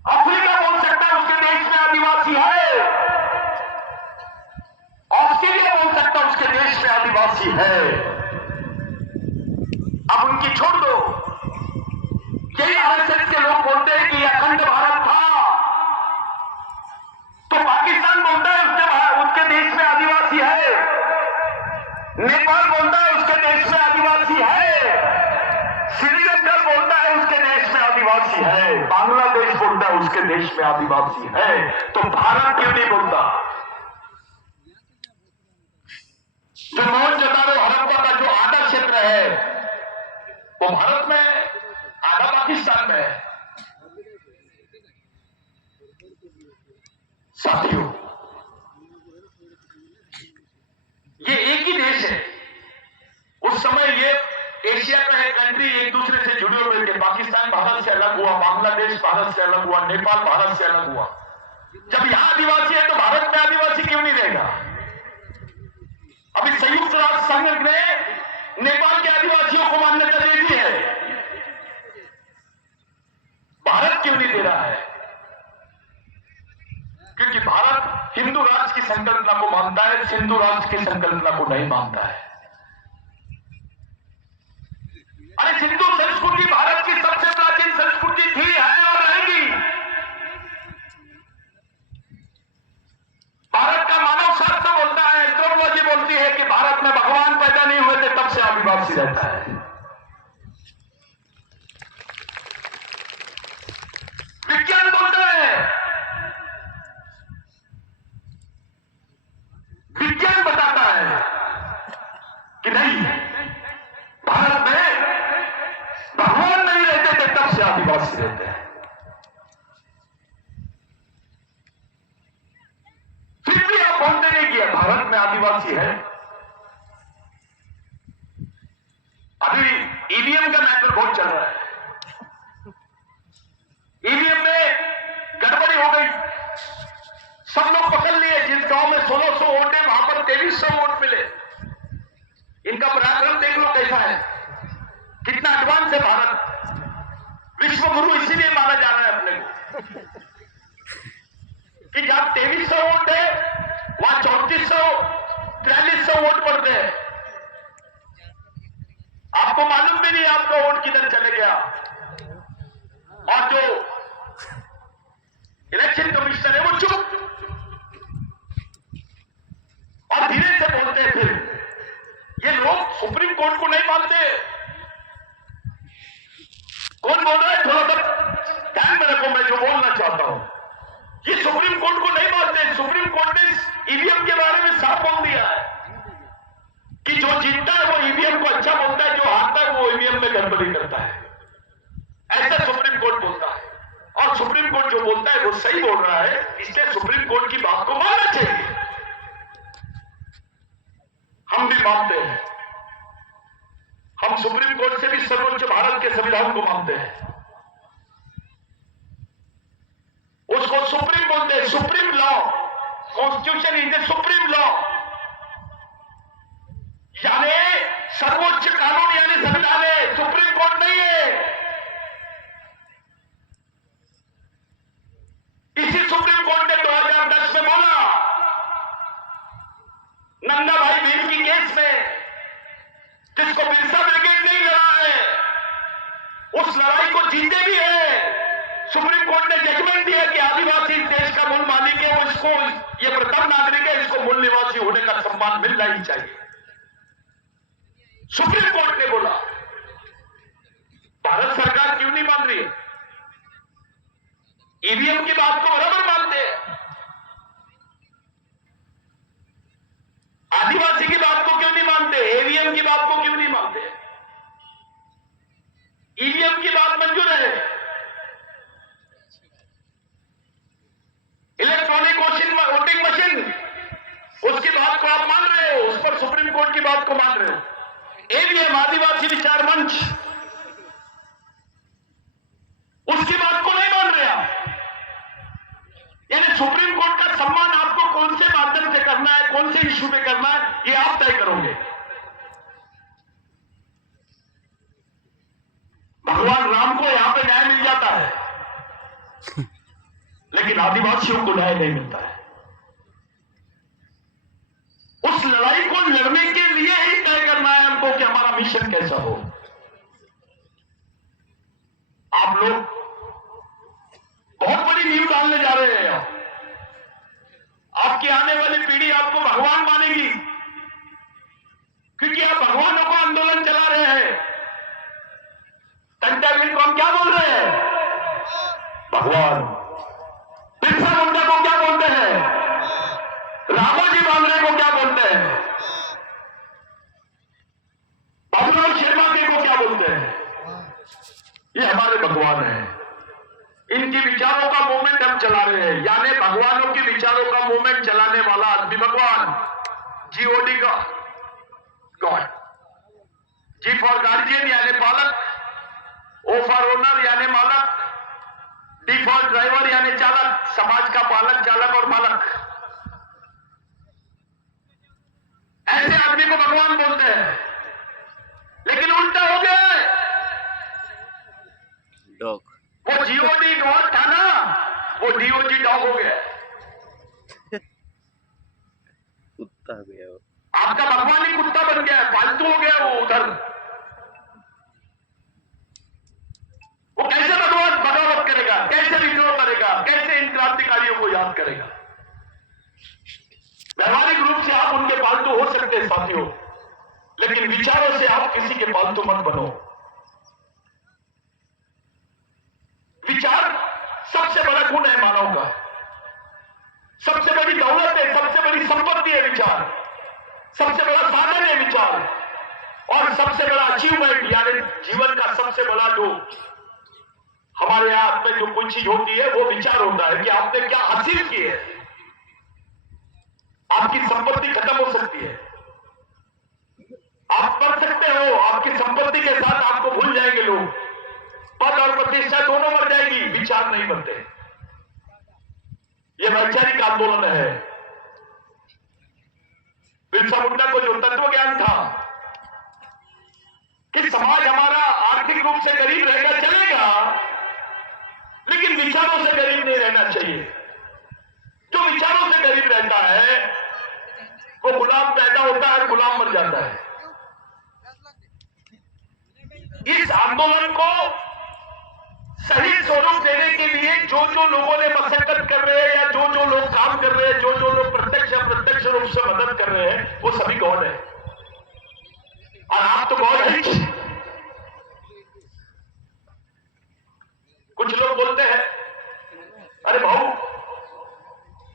अफ्रीका बोल सकता है उसके देश में आदिवासी है, ऑस्ट्रेलिया बोल सकता है उसके देश में आदिवासी है। अब उनकी छोड़ दो। यही आरएसएस के लोग बोलते हैं कि यह अखंड भारत था, तो पाकिस्तान बोलता है उसके देश में आदिवासी है, नेपाल बोलता है उसके देश में आदिवासी है, श्रीलंका बोलता है उसके देश में आदिवासी है, बांग्लादेश बोलता है उसके देश में आदिवासी है, तो भारत क्यों नहीं बोलता? जो मोहनजोदाड़ो हड़प्पा का जो आधा क्षेत्र है वो भारत में, आधा पाकिस्तान में है। साथियों, ये एक ही देश है। उस समय ये एशिया का एक कंट्री एक दूसरे से जुड़े हुए थे। पाकिस्तान भारत से अलग हुआ, बांग्लादेश भारत से अलग हुआ, नेपाल भारत से अलग हुआ। जब यहां आदिवासी है तो भारत में आदिवासी क्यों नहीं रहेगा? अभी संयुक्त राष्ट्र संघ ने नेपाल के आदिवासियों को मान्यता दे दी है, भारत क्यों नहीं दे रहा है? क्योंकि भारत हिंदू राष्ट्र की संकल्पना को मानता है, सिंधु राष्ट्र की संकल्पना को नहीं मानता है। अरे सिंधु संस्कृति भारत की सबसे प्राचीन संस्कृति थी, है और रहेगी। भारत का मानव शास्त्र बोलता है, एंथ्रोपोलॉजी बोलती है कि भारत में भगवान पैदा नहीं हुए थे तब से आदिवासी रहता है। आदिवासी रहते हैं। फिर भी आप बोलते नहीं कि भारत में आदिवासी है। अभी ईवीएम का मैटर बहुत चल रहा है। ईवीएम में गड़बड़ी हो गई, सब लोग पकड़ लिए। जिस गांव में 1600 वोट है वहां पर 2300 वोट मिले। इनका पराक्रम देख लो कैसा है, कितना एडवांस है भारत। विश्व गुरु इसीलिए माना जा रहा है अपने को कि जहां 2300 वोट है वहां 3400 4300 वोट पड़ते हैं। आपको मालूम भी नहीं आपका वोट किधर चले गया। और जो इलेक्शन कमिश्नर है वो चुप और धीरे से बोलते हैं। फिर ये लोग सुप्रीम कोर्ट को नहीं मानते। कौन बोल रहा है, थोड़ा सा ध्यान में रखो मैं जो बोलना चाहता हूं। ये सुप्रीम कोर्ट को नहीं मानते। सुप्रीम कोर्ट ने ईवीएम के बारे में साफ बोल दिया है कि जो जीतता है वो ईवीएम को अच्छा बोलता है, जो हारता है वो ईवीएम में गड़बड़ी करता है। ऐसा सुप्रीम कोर्ट बोलता है। और सुप्रीम कोर्ट जो बोलता है वो सही बोल रहा है, इसलिए सुप्रीम कोर्ट की बात को मानना चाहिए। हम भी मानते हैं। हम सुप्रीम कोर्ट से भी सर्वोच्च भारत के संविधान को मानते हैं। उसको सुप्रीम बोलते हैं, supreme law. Constitution is the supreme law, यानी सर्वोच्च कानून यानी संविधान है, सुप्रीम कोर्ट नहीं है। इसी सुप्रीम कोर्ट ने 2010 में बोला नंदा भाई बहन की केस में, जिसको बिरसा ब्रिगेड नहीं लड़ा है, उस लड़ाई को जीते भी है। सुप्रीम कोर्ट ने जजमेंट दिया कि आदिवासी इस देश का मूल मालिक है, वो इसको, ये प्रथम नागरिक है, इसको मूल निवासी होने का सम्मान मिलना ही चाहिए। सुप्रीम कोर्ट ने बोला। भारत सरकार क्यों नहीं मान रही है? ईवीएम की बात को बराबर मानते हैं, आदिवासी की बात को क्यों नहीं मानते? ईवीएम की बात को क्यों नहीं मानते? ईवीएम की बात मंजूर है, इलेक्ट्रॉनिक वोटिंग मशीन, उसकी बात को आप मान रहे हो, उस पर सुप्रीम कोर्ट की बात को मान रहे हो। ईवीएम आदिवासी विचार मंच, उसकी बात को नहीं मान रहे आप। यानी सुप्रीम कोर्ट का सम्मान आपको कौन से माध्यम से करना है, कौन से इश्यू पे करना है, ये आप तय करोगे। भगवान राम को यहां पे न्याय मिल जाता है, लेकिन आदिवासियों को न्याय नहीं मिलता है। उस लड़ाई को लड़ने के लिए ही तय करना है हमको कि हमारा मिशन कैसा हो। आप लोग बहुत बड़ी नींव डालने जा रहे हैं। आपकी आने वाली पीढ़ी आपको भगवान मानेगी, क्योंकि आप भगवानों को आंदोलन चला रहे हैं। तंटावीर को हम क्या बोल रहे हैं? भगवान। बिरसा मुंडा को क्या बोलते हैं? राघोजी बांगड़े को क्या बोलते हैं? बाबूराव शर्मा के को क्या बोलते हैं? ये हमारे भगवान हैं। इनकी विचारों का मूवमेंट हम चला रहे हैं, यानी भगवानों की विचारों का मूवमेंट चलाने वाला आदमी भगवान। जीओडी का गॉड, जी फॉर गार्जियन यानी पालक, ओ फॉर ओनर यानी मालक, डी फॉर ड्राइवर यानी चालक, समाज का पालक, चालक और मालक। ऐसे आदमी को भगवान बोलते हैं, लेकिन उल्टा हो गया है। डॉग, वो जीओडी गॉड था ना, वो डीओजी डॉग हो गया। कुत्ता गया वो। आपका भगवान ही कुत्ता बन गया है, पालतू हो गया वो उधर। वो कैसे भगवान बगावत करेगा, कैसे विद्रोह करेगा, कैसे इन क्रांतिकारियों को याद करेगा? व्यवहारिक रूप से आप उनके पालतू हो सकते हैं साथियों, लेकिन विचारों से आप किसी के पालतू मत बनो। विचार सबसे बड़ा गुण है मानव का, सबसे बड़ी दौलत है, सबसे बड़ी संपत्ति है विचार, सबसे बड़ा साधन है विचार, और सबसे बड़ा अचीवमेंट यानी जीवन का सबसे बड़ा जो हमारे हाथ में जो कोई चीज होती है वो विचार होता है कि आपने क्या हासिल किए है। आपकी संपत्ति खत्म हो सकती है, आप मर सकते हो, आपकी संपत्ति के साथ आपको भूल जाएंगे लोग, पद और प्रतिष्ठा दोनों मर जाएगी, विचार नहीं बनते। यह वैचारिक आंदोलन है। बिरसा मुंडा को जो तत्व ज्ञान था कि समाज हमारा आर्थिक रूप से गरीब रहेगा चलेगा, लेकिन विचारों से गरीब नहीं रहना चाहिए। जो विचारों से गरीब रहता है वो गुलाम पैदा होता है, गुलाम मर जाता है। इस आंदोलन को सही स्वरूप देने के लिए जो जो लोगों ने मशक्कत कर रहे हैं या जो जो लोग काम कर रहे हैं, जो जो लोग प्रत्यक्ष या प्रत्यक्ष रूप से मदद कर रहे हैं, वो सभी गौर है। और आप तो गौर है। कुछ लोग बोलते हैं, अरे भाऊ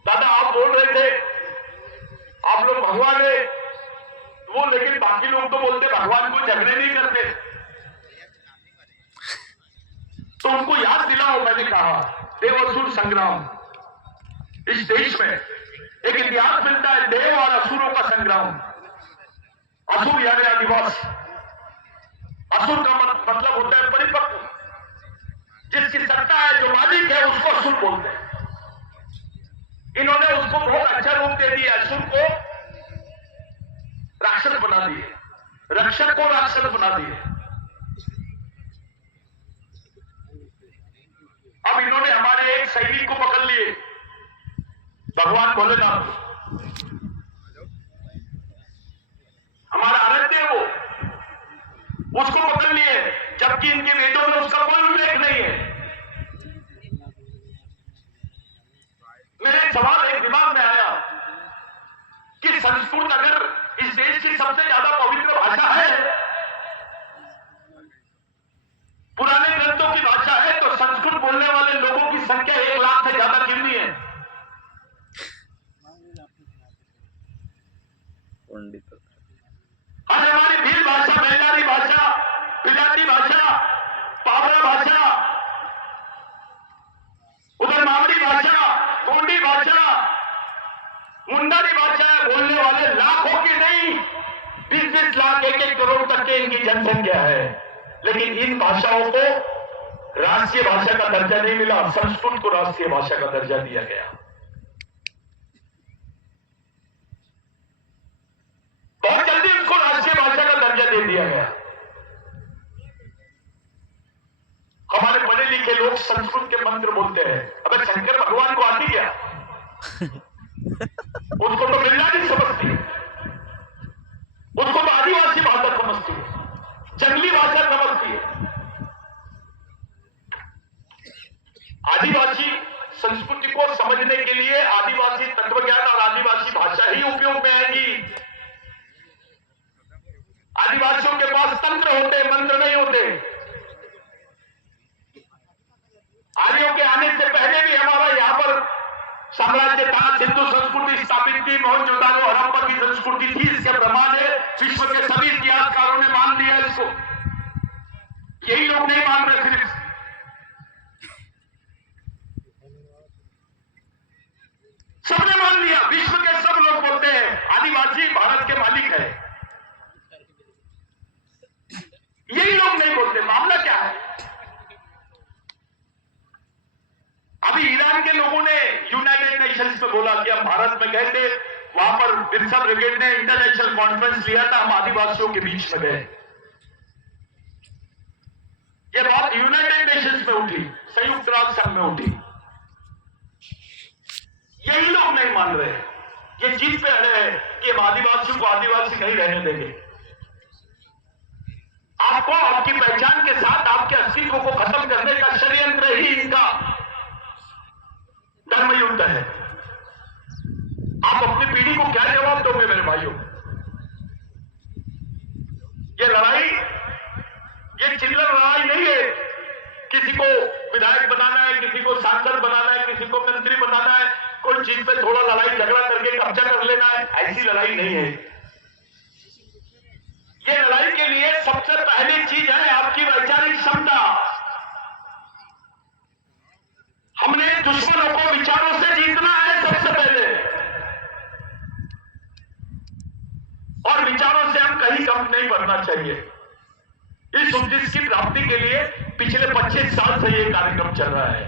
दादा आप बोल रहे थे आप लोग भगवान है वो, लेकिन बाकी लोग तो बोलते भगवान को झगड़े नहीं करते। तो उनको याद दिलाओ, मैंने कहा देव-असुर संग्राम। इस देश में एक इतिहास मिलता है देव और असुरों का संग्राम। असुर यानी आदिवासी, असुर का मतलब होता है परिपक्व, जिसकी सत्ता है, जो मालिक है, उसको असुर बोलते हैं। इन्होंने उसको बहुत अच्छा रूप दे दिया, असुर को राक्षस बना दिए, रक्षक को राक्षस बना दिए। अब इन्होंने हमारे एक सैनिक को पकड़ लिए, भगवान भोलेनाथ, हमारा आराध्य है वो, उसको पकड़ लिए, जबकि इनके वेदों में उसका कोई उल्लेख नहीं है। मेरे सवाल एक दिमाग में आया कि संस्कृत अगर इस देश की सबसे ज्यादा पवित्र भाषा है, पुराने ग्रंथों की भाषा है, तो संस्कृत बोलने वाले लोगों की संख्या 1 लाख से ज्यादा कितनी है? आज हमारी भील भाषा, बेलारी भाषा, बिलाटी भाषा, पावरा भाषा, उधर मावड़ी भाषा, कोंडी भाषा, मुंडारी भाषा बोलने वाले लाखों की नहीं, 20-20 लाख, 1-1 करोड़ तक की इनकी जनसंख्या है। लेकिन इन भाषाओं को राष्ट्रीय भाषा का दर्जा नहीं मिला, संस्कृत को राष्ट्रीय भाषा का दर्जा दिया गया। बहुत जल्दी उसको राष्ट्रीय भाषा का दर्जा दे दिया गया। हमारे पढ़े लिखे लोग संस्कृत के मंत्र बोलते हैं। अबे शंकर भगवान को आती क्या? उसको तो मिलना नहीं समझती, उसको तो आदिवासी भाषा समझती है, जंगली भाषा समझती है। आदिवासी संस्कृति को समझने के लिए आदिवासी तत्वज्ञान और आदिवासी भाषा ही उपयोग में आएगी। आदिवासियों के पास तंत्र होते, मंत्र नहीं होते। आर्यों के आने से पहले भी हमारा यहाँ पर साम्राज्य था, सिंधु संस्कृति स्थापित थी, मोहनजोदारो हड़प्पा की संस्कृति थी। इसके प्रमाण है, विश्व के सभी इतिहासकारों ने मान लिया इसको। यही लोग नहीं मान रहे, सिर्फ सबने मान लिया। विश्व के सब लोग बोलते हैं आदिवासी भारत के मालिक है, यही लोग नहीं बोलते। मामला क्या है? अभी ईरान के लोगों ने यूनाइटेड नेशंस में बोला कि हम भारत में गए थे, वहां पर बिरसा ब्रिगेड ने इंटरनेशनल कॉन्फ्रेंस लिया था, हम आदिवासियों के बीच में गए। यह बात यूनाइटेड नेशंस में उठी, संयुक्त राष्ट्र संघ में उठी। यही लोग नहीं मान रहे, ये जीत पे अड़े हैं कि हम आदिवासियों को आदिवासी नहीं रहने देंगे। आपको आपकी पहचान के साथ आपके अस्तित्व को खत्म करने का षड्यंत्र ही इनका धर्म युद्ध है। आप अपनी पीढ़ी को क्या जवाब दोगे मेरे भाइयों? ये लड़ाई, ये चिल्लर लड़ाई नहीं है। किसी को विधायक बनाना है, किसी को सांसद बनाना है, किसी को मंत्री बनाना है, कोई चीज पे थोड़ा लड़ाई झगड़ा करके कब्जा कर लेना है, ऐसी लड़ाई नहीं है। ये लड़ाई के लिए सबसे पहली चीज है आपकी वैचारिक क्षमता। चाहिए। इस उद्देश्य की प्राप्ति के लिए पिछले 25 साल से ये कार्यक्रम चल रहा है।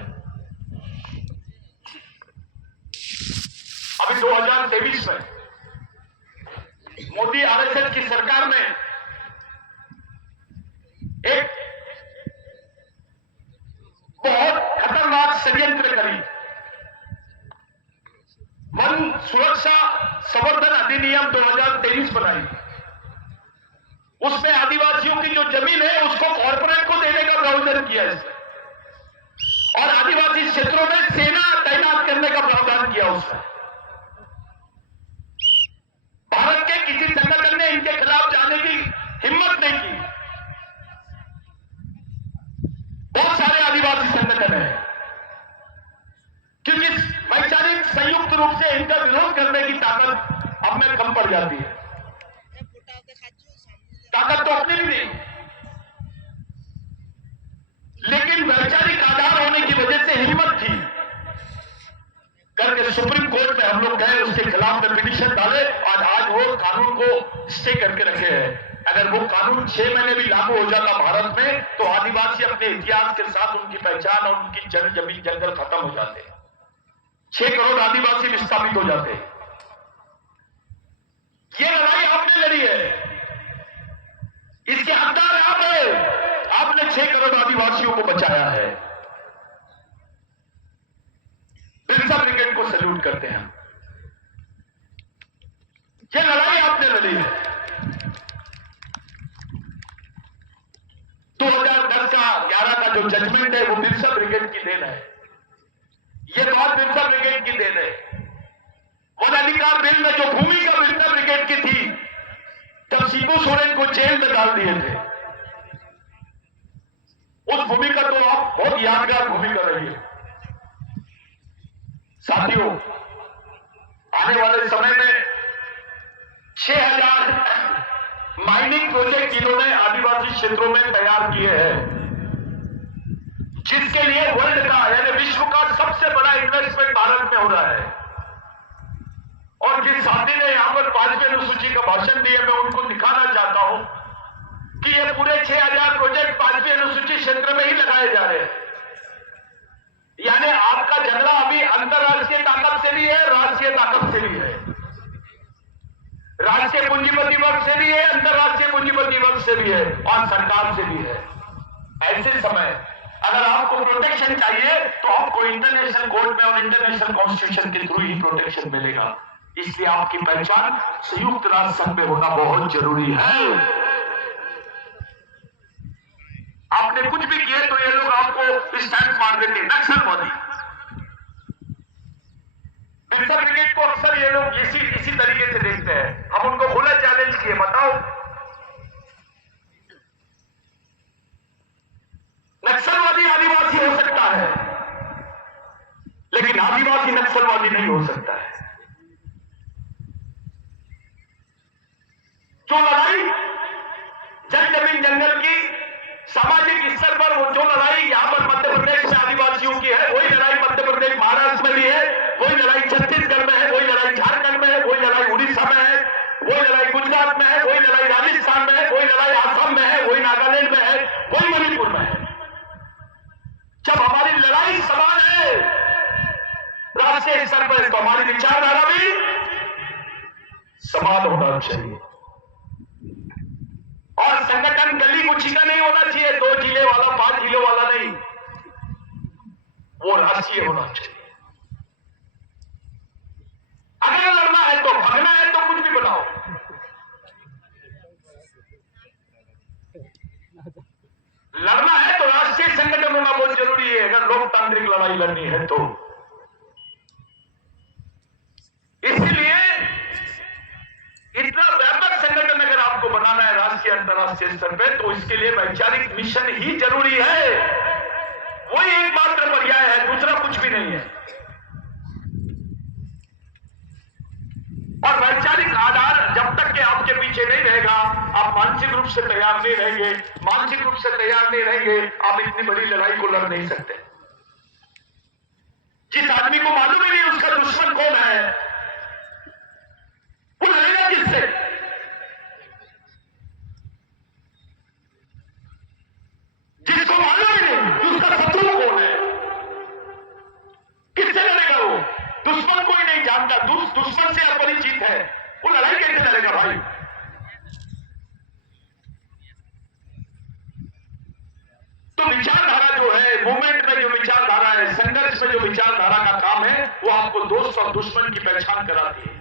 अभी 2023 में मोदी आरएसएस की सरकार ने एक बहुत खतरनाक षड्यंत्र करी। वन सुरक्षा संवर्धन अधिनियम 2023 बनाई। उसमें आदिवासियों की जो जमीन है उसको कॉर्पोरेट को देने का प्रावधान किया इसमें, और आदिवासी क्षेत्रों में सेना तैनात करने का प्रावधान किया उसमें। भारत के किसी संगठन ने इनके खिलाफ जाने की हिम्मत नहीं की। बहुत सारे आदिवासी संगठन हैं, क्योंकि वैचारिक संयुक्त रूप से इनका विरोध करने की ताकत अब में कम पड़ जाती है। ताकत तो अपनी भी नहीं, लेकिन वैचारिक आधार होने की वजह से हिम्मत थी करके सुप्रीम कोर्ट में हम लोग गए, उसके खिलाफ में पिटीशन डाले और आज वो कानून को स्टे करके रखे हैं। अगर वो कानून 6 महीने भी लागू हो जाता भारत में तो आदिवासी अपने इतिहास के साथ उनकी पहचान और उनकी जमीन जंगल खत्म हो जाते। 6 करोड़ आदिवासी विस्थापित हो जाते। ये लड़ाई आपने लड़ी है, इसके हकदार आप हैं। आपने 6 करोड़ आदिवासियों को बचाया है। बिरसा ब्रिगेड को सैल्यूट करते हैं। ये लड़ाई आपने लड़ी है। 2010 का 11 का जो जजमेंट है वो बिरसा ब्रिगेड की देन है। ये बात बिरसा ब्रिगेड की देन है। वन अधिकार बिल में जो भूमिका बिरसा ब्रिगेड की थी, तब शिबू सोरेन को जेल में डाल दिए थे। उस भूमिका तो आप बहुत यादगार भूमिका रही है। साथियों, आने वाले समय में 6000 माइनिंग प्रोजेक्ट इन्होंने आदिवासी क्षेत्रों में तैयार किए हैं, जिसके लिए वर्ल्ड का यानी विश्व का सबसे बड़ा इन्वेस्टमेंट भारत में हो रहा है। और जिस साथी ने यहां पर 5वीं अनुसूची का भाषण दिया, मैं उनको दिखाना चाहता हूं कि ये पूरे 6000 प्रोजेक्ट 5वीं अनुसूची क्षेत्र में ही लगाए जा रहे हैं। यानी आपका झगड़ा अभी अंतरराष्ट्रीय ताकत से भी है, राष्ट्रीय ताकत से भी है, राष्ट्रीय पूंजीपति वर्ग से भी है, अंतरराष्ट्रीय पूंजीपति वर्ग से भी है और सरकार से भी है। ऐसे समय अगर आपको प्रोटेक्शन चाहिए तो आपको इंटरनेशनल कोर्ट में और इंटरनेशनल कॉन्स्टिट्यूशन के थ्रू ही प्रोटेक्शन मिलेगा। इसलिए आपकी पहचान संयुक्त राष्ट्र संघ में होना बहुत जरूरी है। आपने कुछ भी किए तो ये लोग आपको स्टैंप मार देंगे, नक्सलवादी। बिरसा ब्रिगेड को अक्सर ये लोग इसी तरीके से देखते हैं। हम उनको खुला चैलेंज किए, बताओ नक्सलवादी आदिवासी हो सकता है, लेकिन आदिवासी नक्सलवादी नहीं हो सकता है। जो लड़ाई जमीन जंगल की सामाजिक स्तर पर वो जो लड़ाई यहां पर मध्य प्रदेश में आदिवासियों की है, वही लड़ाई मध्य प्रदेश महाराष्ट्र में भी है, वही लड़ाई छत्तीसगढ़ में है, वही लड़ाई झारखंड में है, वही लड़ाई उड़ीसा में है, वही लड़ाई गुजरात में है, वही लड़ाई राजस्थान में है, वही लड़ाई आसाम में है, वही नागालैंड में है, वही मणिपुर में है। जब हमारी लड़ाई समान है राष्ट्रीय स्तर पर, तो हमारी विचारधारा भी समान होना चाहिए। और संगठन गली कुची का नहीं होना चाहिए, 2 जिले वाला 5 जिलों वाला नहीं, वो राष्ट्रीय होना चाहिए। अगर लड़ना है तो भगना है तो कुछ भी बनाओ, लड़ना है तो राष्ट्रीय संगठन होना बहुत जरूरी है अगर लोकतांत्रिक लड़ाई लड़नी है तो। इसलिए इतना व्यापक संगठन अगर आपको बनाना है राष्ट्रीय अंतरराष्ट्रीय स्तर पे, तो इसके लिए वैचारिक मिशन ही जरूरी है। वही एकमात्र पर्याय है, दूसरा कुछ भी नहीं है। और वैचारिक आधार जब तक कि आपके पीछे नहीं रहेगा, आप मानसिक रूप से तैयार नहीं रहेंगे, मानसिक रूप से तैयार नहीं रहेंगे, आप इतनी बड़ी लड़ाई को लड़ नहीं सकते। जिस आदमी को मालूम ही नहीं उसका दुश्मन कौन है, वो लड़ेगा किससे? उस दुश्मन से अपरिचित है, वो लड़ाई कैसे लड़ेगा भाई? तो विचारधारा जो है, मूवमेंट में जो विचारधारा है, संघर्ष में जो विचारधारा का काम है, वो आपको दोस्त और दुश्मन की पहचान कराती है।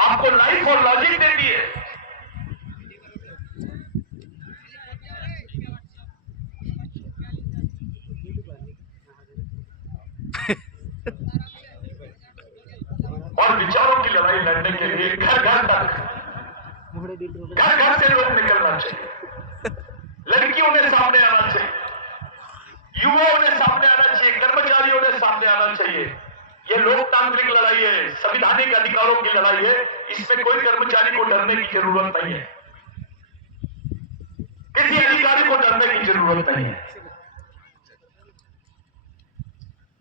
आपको लाइफ और लॉजिक देती है। और विचारों की लड़ाई लड़ने के लिए घर घर तक, घर घर से लोग निकलना चाहिए, लड़कियों ने सामने आना चाहिए, युवाओं ने सामने आना चाहिए, कर्मचारियों ने सामने आना चाहिए। ये लोकतांत्रिक लड़ाई है, संवैधानिक अधिकारों की लड़ाई है। इसमें कोई कर्मचारी को डरने की जरूरत नहीं है, किसी अधिकारी को डरने की जरूरत नहीं है।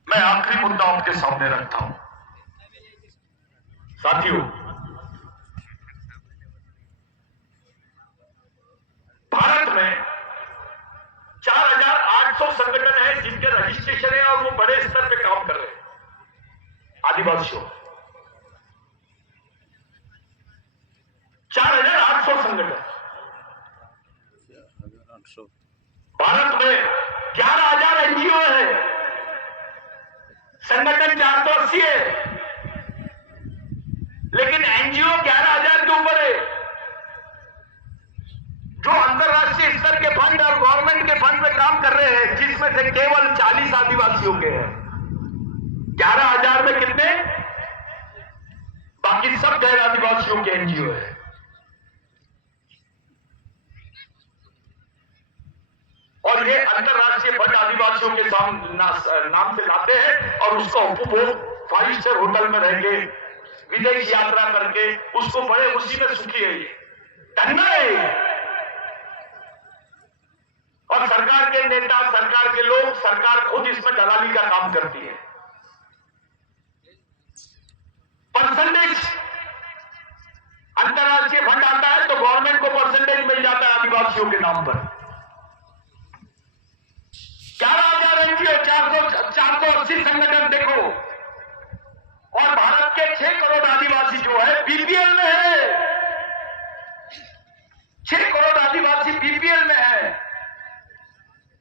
मैं आखिरी मुद्दा आपके सामने रखता हूं साथियों। भारत में 4800 संगठन है जिनके रजिस्ट्रेशन है और वो बड़े स्तर पे काम कर रहे हैं। आदिवासियों 4800 संगठन, भारत में 11000 एनजीओ है, संगठन 480 है, लेकिन एनजीओ 11000 के ऊपर है। जो अंतरराष्ट्रीय स्तर के फंड और गवर्नमेंट के फंड में काम कर रहे हैं, जिसमें से केवल 40 आदिवासियों के हैं। 11000 में कितने? बाकी सब गैर आदिवासियों के एनजीओ है। और ये अंतरराष्ट्रीय फंड आदिवासियों के नाम से लाते हैं और उसका उपभोग 5 स्टार होटल में रहेंगे, विदेश यात्रा करके उसको बड़े उसी में सुखी है। ये धन्ना है। और सरकार के नेता, सरकार के लोग, सरकार खुद इसमें दलाली का काम करती है। परसेंटेज अंतरराष्ट्रीय फंड आता है तो गवर्नमेंट को परसेंटेज मिल जाता है आदिवासियों के नाम पर। 11000 एनजीओ, 480 संगठन देखो, और भारत के 6 करोड़ आदिवासी जो है बीपीएल में है। 6 करोड़ आदिवासी बीपीएल में है,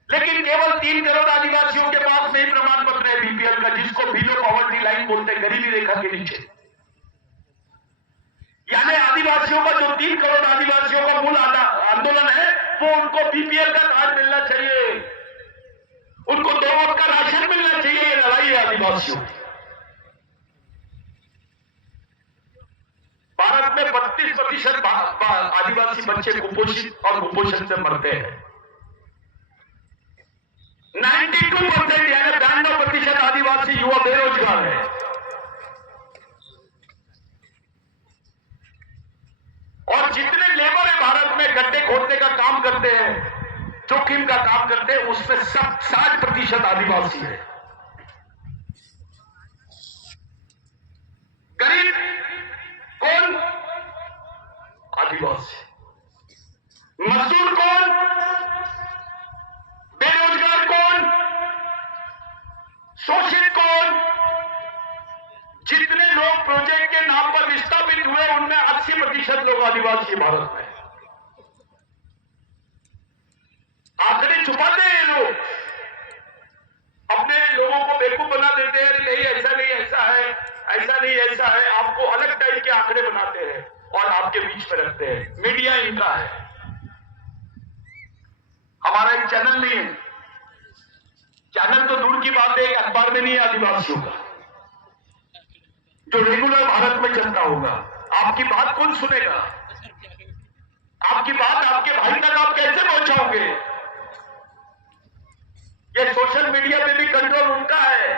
लेकिन केवल 3 करोड़ आदिवासियों के पास में ही प्रमाण पत्र है बीपीएल का, जिसको बिलो पॉवर्टी लाइन बोलते हैं, गरीबी रेखा के नीचे। यानी आदिवासियों का जो 3 करोड़ आदिवासियों का मूल आंदोलन है, वो उनको बीपीएल का कार्ड मिलना चाहिए, उनको 2 वक्त का राशन मिलना चाहिए। ये लड़ाई है आदिवासियों। भारत में 32% आदिवासी बच्चे कुपोषित और कुपोषण से मरते हैं। 92% यानी 92% आदिवासी युवा बेरोजगार है। और जितने लेबर है भारत में गड्ढे खोदने का काम करते हैं, जोखिम का काम करते हैं, उसमें सब 60% आदिवासी है। गरीब कौन? आदिवासी। मजदूर कौन? बेरोजगार कौन? शोषित कौन? जितने लोग प्रोजेक्ट के नाम पर विस्थापित हुए, उनमें 80% लोग आदिवासी भारत में। आंकड़े छुपाते हैं लोग, अपने लोगों को बेवकूफ बना देते हैं। नहीं ऐसा नहीं, ऐसा है, ऐसा नहीं, ऐसा है। आपको अलग टाइप के आंकड़े बनाते हैं और आपके बीच में रखते हैं। मीडिया इनका है, हमारा एक चैनल नहीं है। चैनल तो दूर की बात है, एक अखबार में नहीं है आदिवासियों का, जो रेगुलर भारत में चलता होगा। आपकी बात कौन सुनेगा? आपकी बात आपके भाई तक आप कैसे पहुंचाओगे? ये सोशल मीडिया पे भी कंट्रोल उनका है।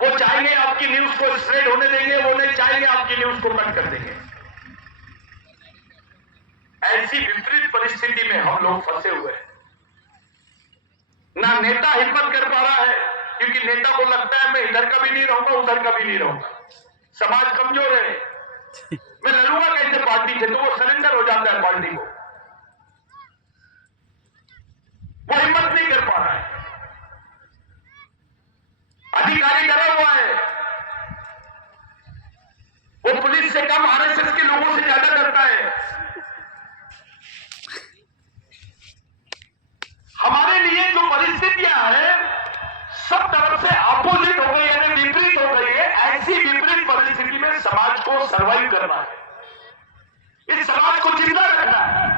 वो चाहेंगे आपकी न्यूज को स्प्रेड होने देंगे, वो नहीं चाहेंगे आपकी न्यूज को कट कर देंगे। ऐसी विपरीत परिस्थिति में हम लोग फंसे हुए हैं। ना नेता हिम्मत कर पा रहा है, क्योंकि नेता को लगता है मैं इधर का भी नहीं रहूंगा, उधर का भी नहीं रहूंगा। समाज कमजोर है, मैं लड़ूंगा कैसे पार्टी से? तो वो सरेंडर हो जाता है पार्टी को। वो हिम्मत नहीं कर पा रहा है। अधिकारी डरा हुआ है, वो पुलिस से कम आरएसएस के लोगों से ज्यादा डरता है। हमारे लिए जो परिस्थितियां हैं सब तरफ से अपोजिट हो गई, यानी विपरीत हो गई है। ऐसी विपरीत परिस्थिति में समाज को सर्वाइव करना है, इस समाज को जिंदा रखना है,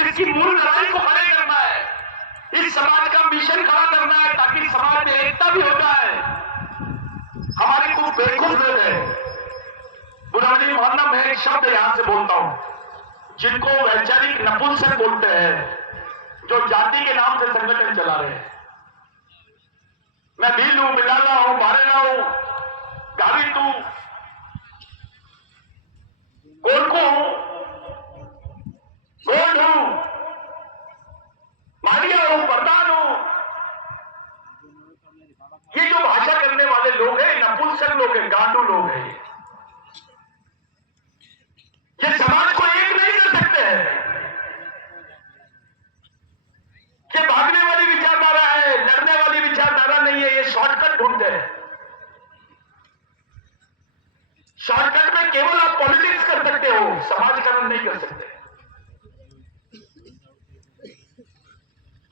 इसकी मूल लड़ाई को खड़े करना है, इस समाज का मिशन खड़ा करना है ताकि समाज में एकता भी हो जाए। हमारे कुछ बेवकूफ लोग हैं, बुरानी मोहल्ला में एक शब्द यहां से बोलता हूं, जिनको वैचारिक नपुंसक बोलते हैं, जो जाति के नाम से संगठन चला रहे हैं। मैं भील हूं, मिलाना हूं, मारेना हूं, गावित हूं, गोरखू हूं, गोंड हूं, मारिया हूं, प्रधान हूं। ये जो भाषा करने वाले लोग हैं, नपुंसक लोग हैं, गांडू लोग हैं। ये समाज को एक नहीं कर सकते हैं। ये भागने वाली विचारधारा है, लड़ने वाली विचारधारा नहीं है। ये शॉर्टकट ढूंढते हैं। शॉर्टकट में केवल आप पॉलिटिक्स कर सकते हो, समाजकरण नहीं कर सकते।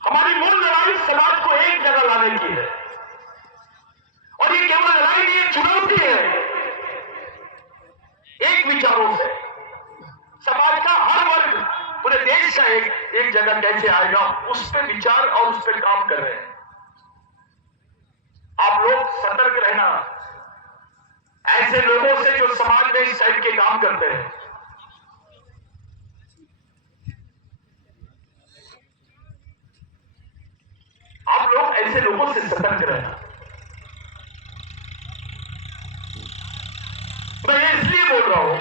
हमारी मूल लड़ाई समाज को एक जगह लाने की है, और ये केवल लड़ाई नहीं, ये चुनौती है। एक विचारों से समाज का हर वर्ग, पूरे देश का एक जगह कैसे आएगा, उस पर विचार और उस पर काम कर रहे हैं। आप लोग सतर्क रहना ऐसे लोगों से जो समाज में इस टाइप के काम करते हैं। आप लोग ऐसे लोगों से सतर्क रहना। मैं इसलिए बोल रहा हूं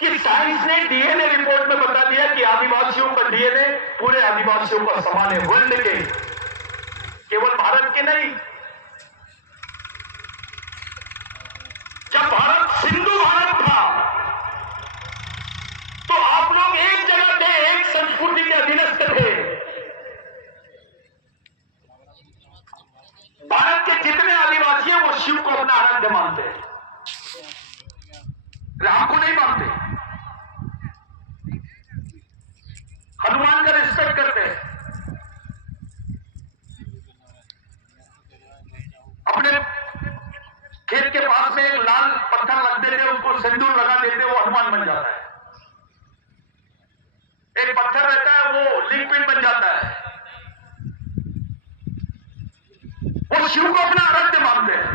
कि साइंस ने डीएनए रिपोर्ट में बता दिया कि आदिवासियों का डीएनए पूरे आदिवासियों का समान है, वर्ल्ड के, केवल भारत के नहीं। जब भारत सिंधु भारत था तो आप लोग एक जगह थे, एक संस्कृति के अधीनस्थ थे। भारत के जितने आदिवासी हैं वो शिव को अपना आराध्य मानते हैं, राम को नहीं मानते, हनुमान का रिस्पेक्ट करते हैं। अपने खेत के पास में एक लाल पत्थर रख देते, उसको सिंदूर लगा देते, वो हनुमान बन जाता है। एक पत्थर रहता है, वो लिंगपिंड बन जाता है। वो शिव को अपना आराध्य मानते हैं।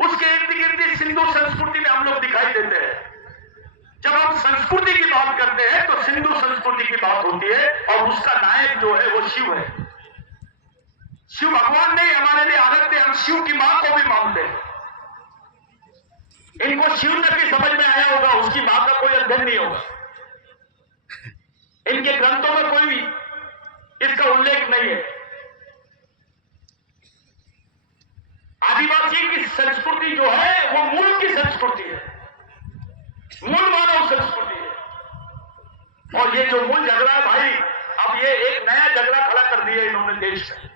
उसके इर्द गिर्द सिंधु संस्कृति में हम लोग दिखाई देते हैं। जब हम संस्कृति की बात करते हैं तो सिंधु संस्कृति की बात होती है, और उसका नायक जो है वो शिव है। शिव भगवान नहीं, हमारे लिए आराध्य, हम शिव की मां को भी मानते हैं। इनको शिव तक की समझ में आया होगा, उसकी मां का कोई अध्ययन नहीं होगा, इनके ग्रंथों में कोई इसका उल्लेख नहीं है। आदिवासी की संस्कृति जो है वो मूल की संस्कृति है, मूल मानव संस्कृति है। और ये जो मूल झगड़ा है भाई, अब ये एक नया झगड़ा खड़ा कर दिया इन्होंने देश में,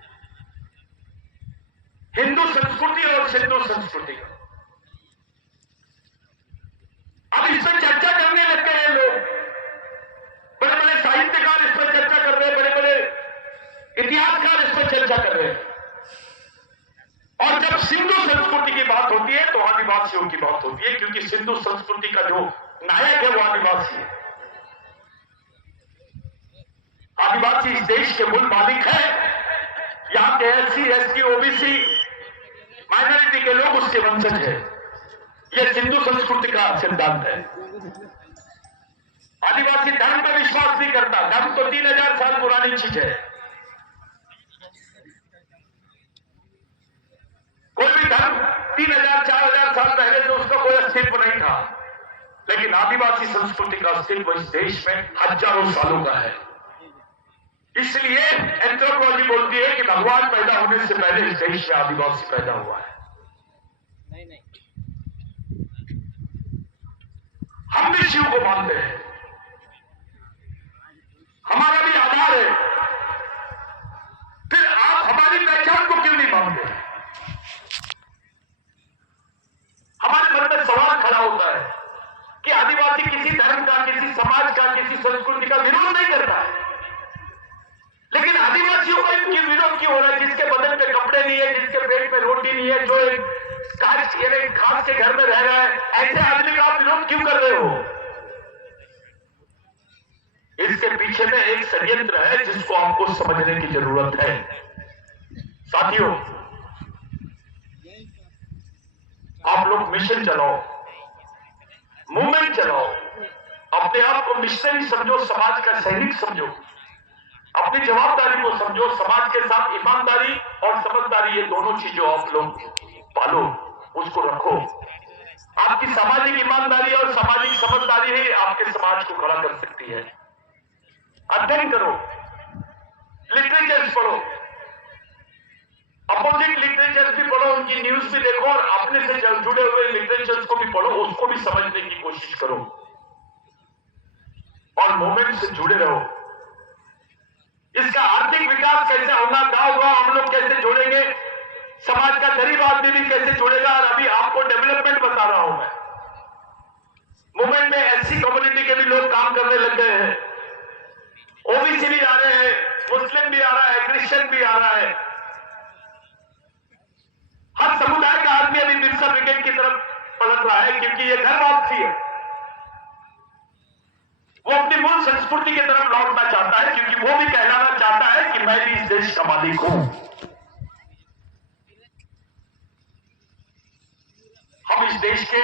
हिंदू संस्कृति और सिंधु संस्कृति का। अब इस पर चर्चा करने लग गए हैं लोग, बड़े बड़े साहित्यकार इस पर चर्चा कर रहे हैं, बड़े बड़े इतिहासकार इस पर चर्चा कर रहे हैं। और जब सिंधु संस्कृति की बात होती है तो आदिवासियों की बात होती है, क्योंकि सिंधु संस्कृति का जो नायक है वो आदिवासी है। आदिवासी इस देश के मूल मालिक है। यहाँ के एससी, एसटी, ओबीसी माइनॉरिटी के लोग उसके वंशज है। ये सिंधु संस्कृति का सिद्धांत है। आदिवासी धर्म पर विश्वास नहीं करता। धर्म तो 3000 साल पुरानी चीज है। कोई भी धर्म 3000, 4000 साल पहले तो उसका कोई अस्तित्व नहीं था, लेकिन आदिवासी संस्कृति का अस्तित्व इस देश में हजारों सालों का है। इसलिए एंथ्रोपोलॉजी बोलती है कि भगवान पैदा होने से पहले इस देश में आदिवासी पैदा हुआ है। हम भी शिव को मानते हैं, हमारा भी आधार है। फिर आप हमारी आदिवासी किसी धर्म का, किसी समाज का, किसी संस्कृति का विरोध नहीं करता है, लेकिन आदिवासियों का इनकी विरोध क्यों हो रहा है? जिसके बदन पे कपड़े नहीं है, जिसके पेट में रोटी नहीं है, जो एक घास के घर में रह रहा है, ऐसे आदमी का आप विरोध क्यों कर रहे हो? इसके पीछे में एक षड्यंत्र है जिसको आपको समझने की जरूरत है। साथियों, आप लोग मिशन चलाओ, मूवमेंट चलाओ, अपने आप को मिशनरी समझो, समाज का सैनिक समझो, अपनी जवाबदारी को समझो, समाज के साथ ईमानदारी और समझदारी, ये दोनों चीजों आप लोग पालो, उसको रखो। आपकी सामाजिक ईमानदारी और सामाजिक समझदारी ही आपके समाज को खड़ा कर सकती है। अध्ययन करो, लिटरेचर्स पढ़ो, अपोजिट लिटरेचर्स भी पढ़ो, उनकी न्यूज भी देखो और अपने से जुड़े हुए लिटरेचर्स को भी पढ़ो, उसको भी समझने की कोशिश करो और मूवमेंट से जुड़े रहो। इसका आर्थिक विकास कैसे होगा, गांव-गांव हम लोग कैसे जोड़ेंगे, समाज का गरीब आदमी भी कैसे जुड़ेगा, और अभी आपको डेवलपमेंट बता रहा हूं मैं। मूवमेंट में एससी कम्युनिटी के भी लोग काम करने लग गए हैं, ओबीसी भी आ रहे हैं, मुस्लिम भी आ रहा है, क्रिश्चियन भी आ रहा है। हर समुदाय का आदमी अभी बिरसा ब्रिगेड की तरफ पलट रहा है, क्योंकि ये घर वापसी है। वो अपनी मूल संस्कृति की तरफ लौटना चाहता है, क्योंकि वो भी कहलाना चाहता है कि मैं भी इस देश का मालिक हूं। हम इस देश के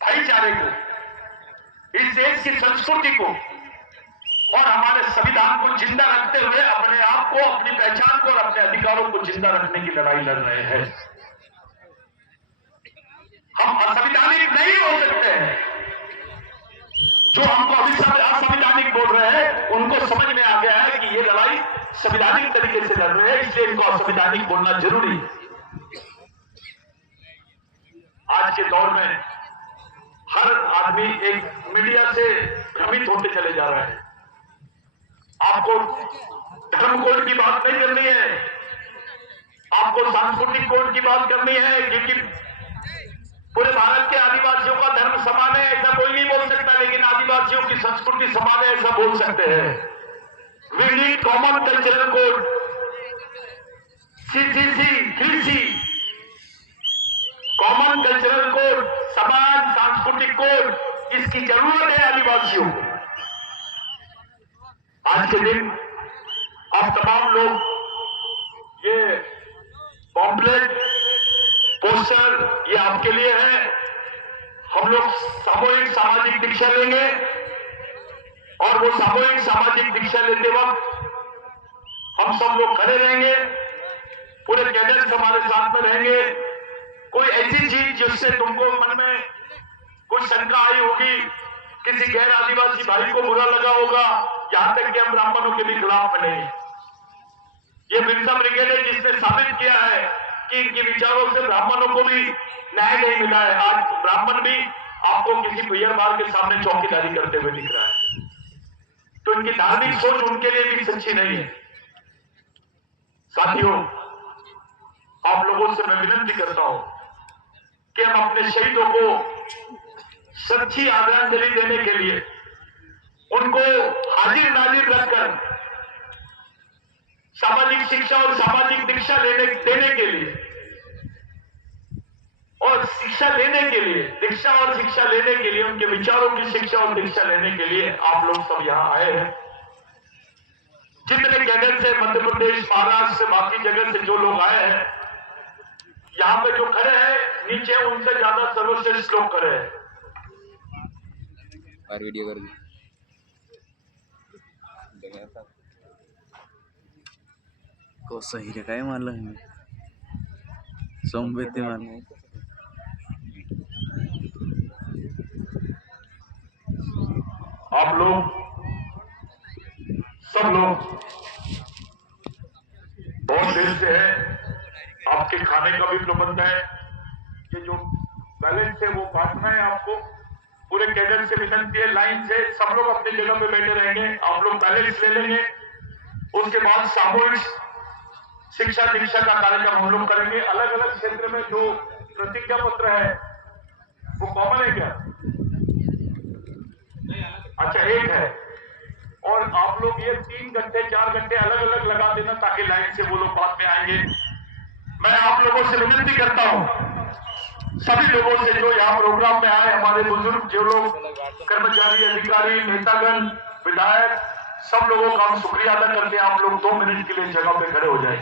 भाईचारे को, इस देश की संस्कृति को और हमारे संविधान को जिंदा रखते हुए अपने आप को, अपनी पहचान को और अपने अधिकारों को जिंदा रखने की लड़ाई लड़ रहे हैं। हम असंवैधानिक नहीं हो सकते हैं। जो हमको असंवैधानिक बोल रहे हैं, उनको समझ में आ गया है कि ये लड़ाई संवैधानिक तरीके से लड़ रहे हैं, इसलिए इनको असंवैधानिक बोलना जरूरी है। आज के दौर में हर आदमी एक मीडिया से भ्रमित होते चले जा रहा है। आपको धर्म कोड की बात नहीं करनी है, आपको सांस्कृतिक कोड की बात करनी है, क्योंकि पूरे भारत के आदिवासियों का धर्म समान है ऐसा कोई नहीं बोल सकता, लेकिन आदिवासियों की संस्कृति समान है ऐसा बोल सकते हैं। We need common cultural code, CCC, common cultural code, समान सांस्कृतिक कोड, इसकी जरूरत है आदिवासियों को। आज के दिन आप तमाम लोग ये पॉम्पलेट, पोस्टर, ये आपके लिए है। हम लोग सामूहिक सामाजिक दीक्षा लेंगे और वो सामूहिक सामाजिक दीक्षा लेते वक्त हम सब लोग खड़े रहेंगे, पूरे कैडेट्स हमारे साथ में रहेंगे। कोई ऐसी चीज जिससे तुमको मन में कोई शंका आई होगी, किसी गैर आदिवासी भाई को बुरा लगा होगा, यहां तक कि हम ब्राह्मणों के भी खिलाफ बने। ये बिरसा ब्रिगेड है जिसने साबित किया है कि इनके विचारों से ब्राह्मणों को भी न्याय नहीं मिला है। आज ब्राह्मण भी आपको किसी भैया मार के सामने चौकीदारी करते हुए दिख रहा है, तो इनकी धार्मिक सोच उनके लिए भी सच्ची नहीं है। साथियों, आप लोगों से मैं विनती करता हूं कि हम अपने शहीदों को सच्ची आदरांजलि देने के लिए, उनको हाजिर नाजिर रखकर सामाजिक शिक्षा और सामाजिक दीक्षा देने के लिए और शिक्षा लेने के लिए, दीक्षा और शिक्षा लेने के लिए, उनके विचारों की शिक्षा और दीक्षा लेने के लिए आप लोग सब यहां आए हैं। जितने कैडर से मध्य प्रदेश, महाराष्ट्र से, बाकी जगह से जो लोग आए हैं, यहां पे जो खड़े हैं नीचे उनसे ज्यादा सर्वश्रेष्ठ लोग खड़े हैं। और वीडियो कर दी को सही रे काय मारलं मी सोमवेती मारलं। आप लोग सब लोग बहुत देर से है, आपके खाने का भी प्रबंध है, ये जो बैलेंस है वो बांटना है आपको। पूरे कैडर से विनती है, लाइन से सब लोग अपनी जगह पे बैठे रहेंगे, आप लोग बैलेंस ले लेंगे। उसके बाद सामूहिक शिक्षा दीक्षा का कार्यक्रम हम लोग करेंगे। अलग अलग क्षेत्र में जो प्रतिज्ञा पत्र है वो कॉमन है क्या? अच्छा, एक है। और आप लोग ये 3 घंटे 4 घंटे अलग अलग लगा देना ताकि लाइन से वो लोग बाद में आएंगे। मैं आप लोगों से विनती करता हूं, सभी लोगों से जो यहाँ प्रोग्राम में आए, हमारे बुजुर्ग जो लोग कर्मचारी, अधिकारी, नेतागण, विधायक, सब लोगों का हम शुक्रिया अदा करते हैं। आप लोग 2 मिनट के लिए जगह पे खड़े हो जाए।